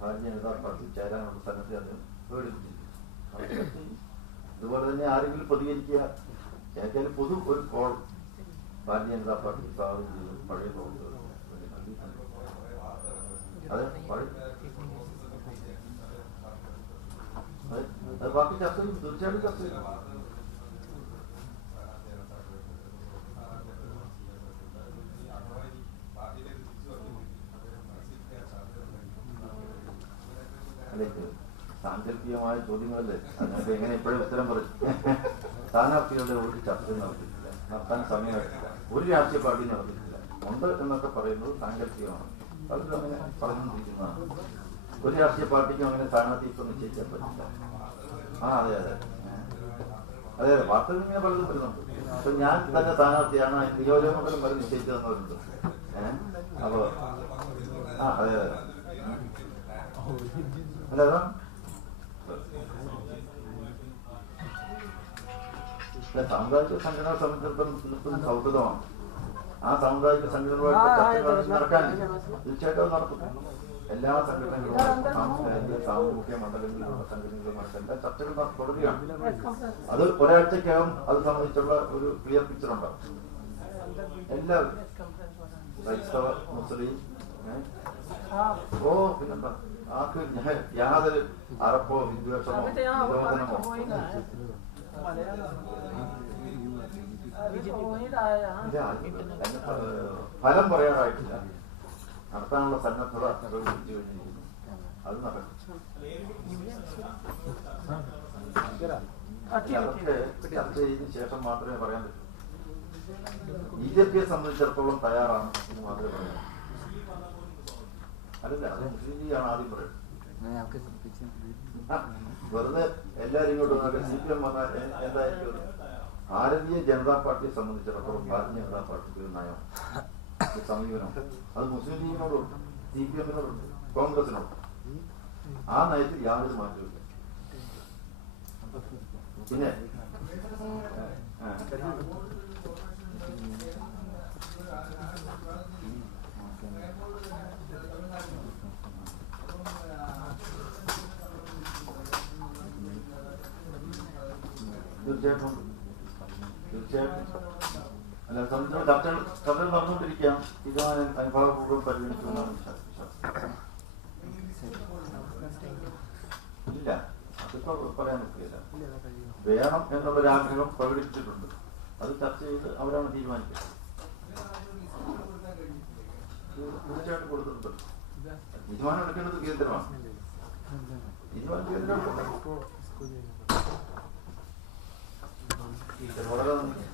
ഭാരതീയ ജനതാ പാർട്ടി ചേരാനുള്ള സ്ഥലത്തെ അദ്ദേഹം പ്രകടിപ്പിച്ചിരിക്കും. ഇതുപോലെ തന്നെ ആരെങ്കിലും പ്രതികരിക്കുക, ചേർക്കാൽ പൊതു ഒരു കോൾ ഭാരതീയ ജനതാ പാർട്ടി സ്വാഗതം ചെയ്തു. പഴയ പ്രവർത്തകർ അതെ അത് ബാക്കി ചർച്ച ചെയ്യും. തീർച്ചയായിട്ടും ചർച്ച ചെയ്യും. അതിലേക്ക് സാങ്കല്പികമായ ചോദ്യങ്ങളല്ലേ, അതിനൊക്കെ എങ്ങനെ ഇപ്പോഴും ഉത്തരം പറയും. സ്ഥാനാർത്ഥികളുടെ ഒരു ചർച്ച നടത്തിയിട്ടില്ല, നടത്താൻ സമയമായിട്ടില്ല. ഒരു രാഷ്ട്രീയ പാർട്ടി നടത്തിയിട്ടില്ല. ഉണ്ട് എന്നൊക്കെ പറയുന്നത് സാങ്കല്പികമാണ്. പലരും അങ്ങനെ പറഞ്ഞുകൊണ്ടിരിക്കുന്നതാണ്. ഒരു രാഷ്ട്രീയ പാർട്ടിക്കും അങ്ങനെ സ്ഥാനാർത്ഥി ഇപ്പൊ നിശ്ചയിക്കാൻ പറ്റില്ല. അതെ അതെ അതെ അതെ വാർത്തകൾ ഇങ്ങനെ പലതും വരുന്നുണ്ട്. ഇപ്പൊ ഞാൻ തന്നെ സ്ഥാനാർത്ഥിയാണ്, നിയോജകമണ്ഡലം വരെ നിശ്ചയിച്ചു തന്നവരുണ്ട്. അപ്പോ അതെ അതെ അല്ല സാമുദായിക സംഘടന സംബന്ധിച്ചിടത്തോളം സൗഹൃദമാണ്. ആ സാമുദായിക സംഘടനകളുമായിട്ട് നടക്കാൻ തീർച്ചയായിട്ടും നടത്തും. എല്ലാ സംഘടനകളും സാമൂഹ്യ മണ്ഡലങ്ങളിലുള്ള സംഘടനകളുമായിട്ട് എല്ലാ ചർച്ചകൾ തുടരുകയാണ്. അത് ഒരാഴ്ചക്കകം അത് സംബന്ധിച്ചുള്ള ഒരു ക്ലിയർ പിക്ചർ ഉണ്ടാവും. എല്ലാവരും ക്രൈസ്തവ മുസ്ലിം പിന്നെന്താ ആർക്ക് യാതൊരു അറപ്പോ വിദ്വേഷമോ നിരോധനമോ ഫലം പറയാനായിട്ടില്ല. നടത്താനുള്ള സന്നദ്ധത പ്രകടിപ്പിച്ചു കഴിഞ്ഞിരിക്കുന്നു. അത് നടക്കും. അതൊക്കെ ചർച്ച ചെയ്തതിനു ശേഷം മാത്രമേ പറയാൻ പറ്റൂ. ബിജെപിയെ സംബന്ധിച്ചിടത്തോളം തയ്യാറാണ് എന്ന് മാത്രമേ പറയാൻ. അല്ലല്ല, അത് മുസ്ലിം ലീഗാണ് ആദ്യം പറയുന്നത്. വെറുതെ എല്ലാവരും ഇങ്ങോട്ട് വന്നാൽ CPM വന്നാൽ എന്തായിരിക്കും? ഭാരതീയ ജനതാ പാർട്ടിയെ സംബന്ധിച്ചിടത്തോളം ഭാരതീയ ജനതാ പാർട്ടിക്ക് ഒരു നയം, സമീപനം അത് മുസ്ലിം ലീഗിനോടുണ്ട്, CPM-നോടുണ്ട്, കോൺഗ്രസിനോട്. ആ നയത്തിൽ യാതൊരു മാറ്റമില്ല. പിന്നെ തീർച്ചയായിട്ടും അല്ല, ചർച്ചകൾ നടന്നുകൊണ്ടിരിക്കാം. തീരുമാനം അനുഭാവപൂർവ്വം പരിഗണിക്കുമെന്നാണ് വിശ്വാസം. ഇല്ല, അതിപ്പോ പറയാൻ പറ്റില്ല. വേണം എന്നുള്ളൊരാഗ്രഹം പ്രകടിപ്പിച്ചിട്ടുണ്ട്. അത് ചർച്ച ചെയ്ത് അവരാണ് തീരുമാനിക്കുന്നത്. തീർച്ചയായിട്ടും കൊടുത്തിട്ടുണ്ട്. തീരുമാനം എടുക്കേണ്ടത് കേന്ദ്രമാണ്. തീരുമാനം കേന്ദ്രമാണ്. വളരെ നന്ദി.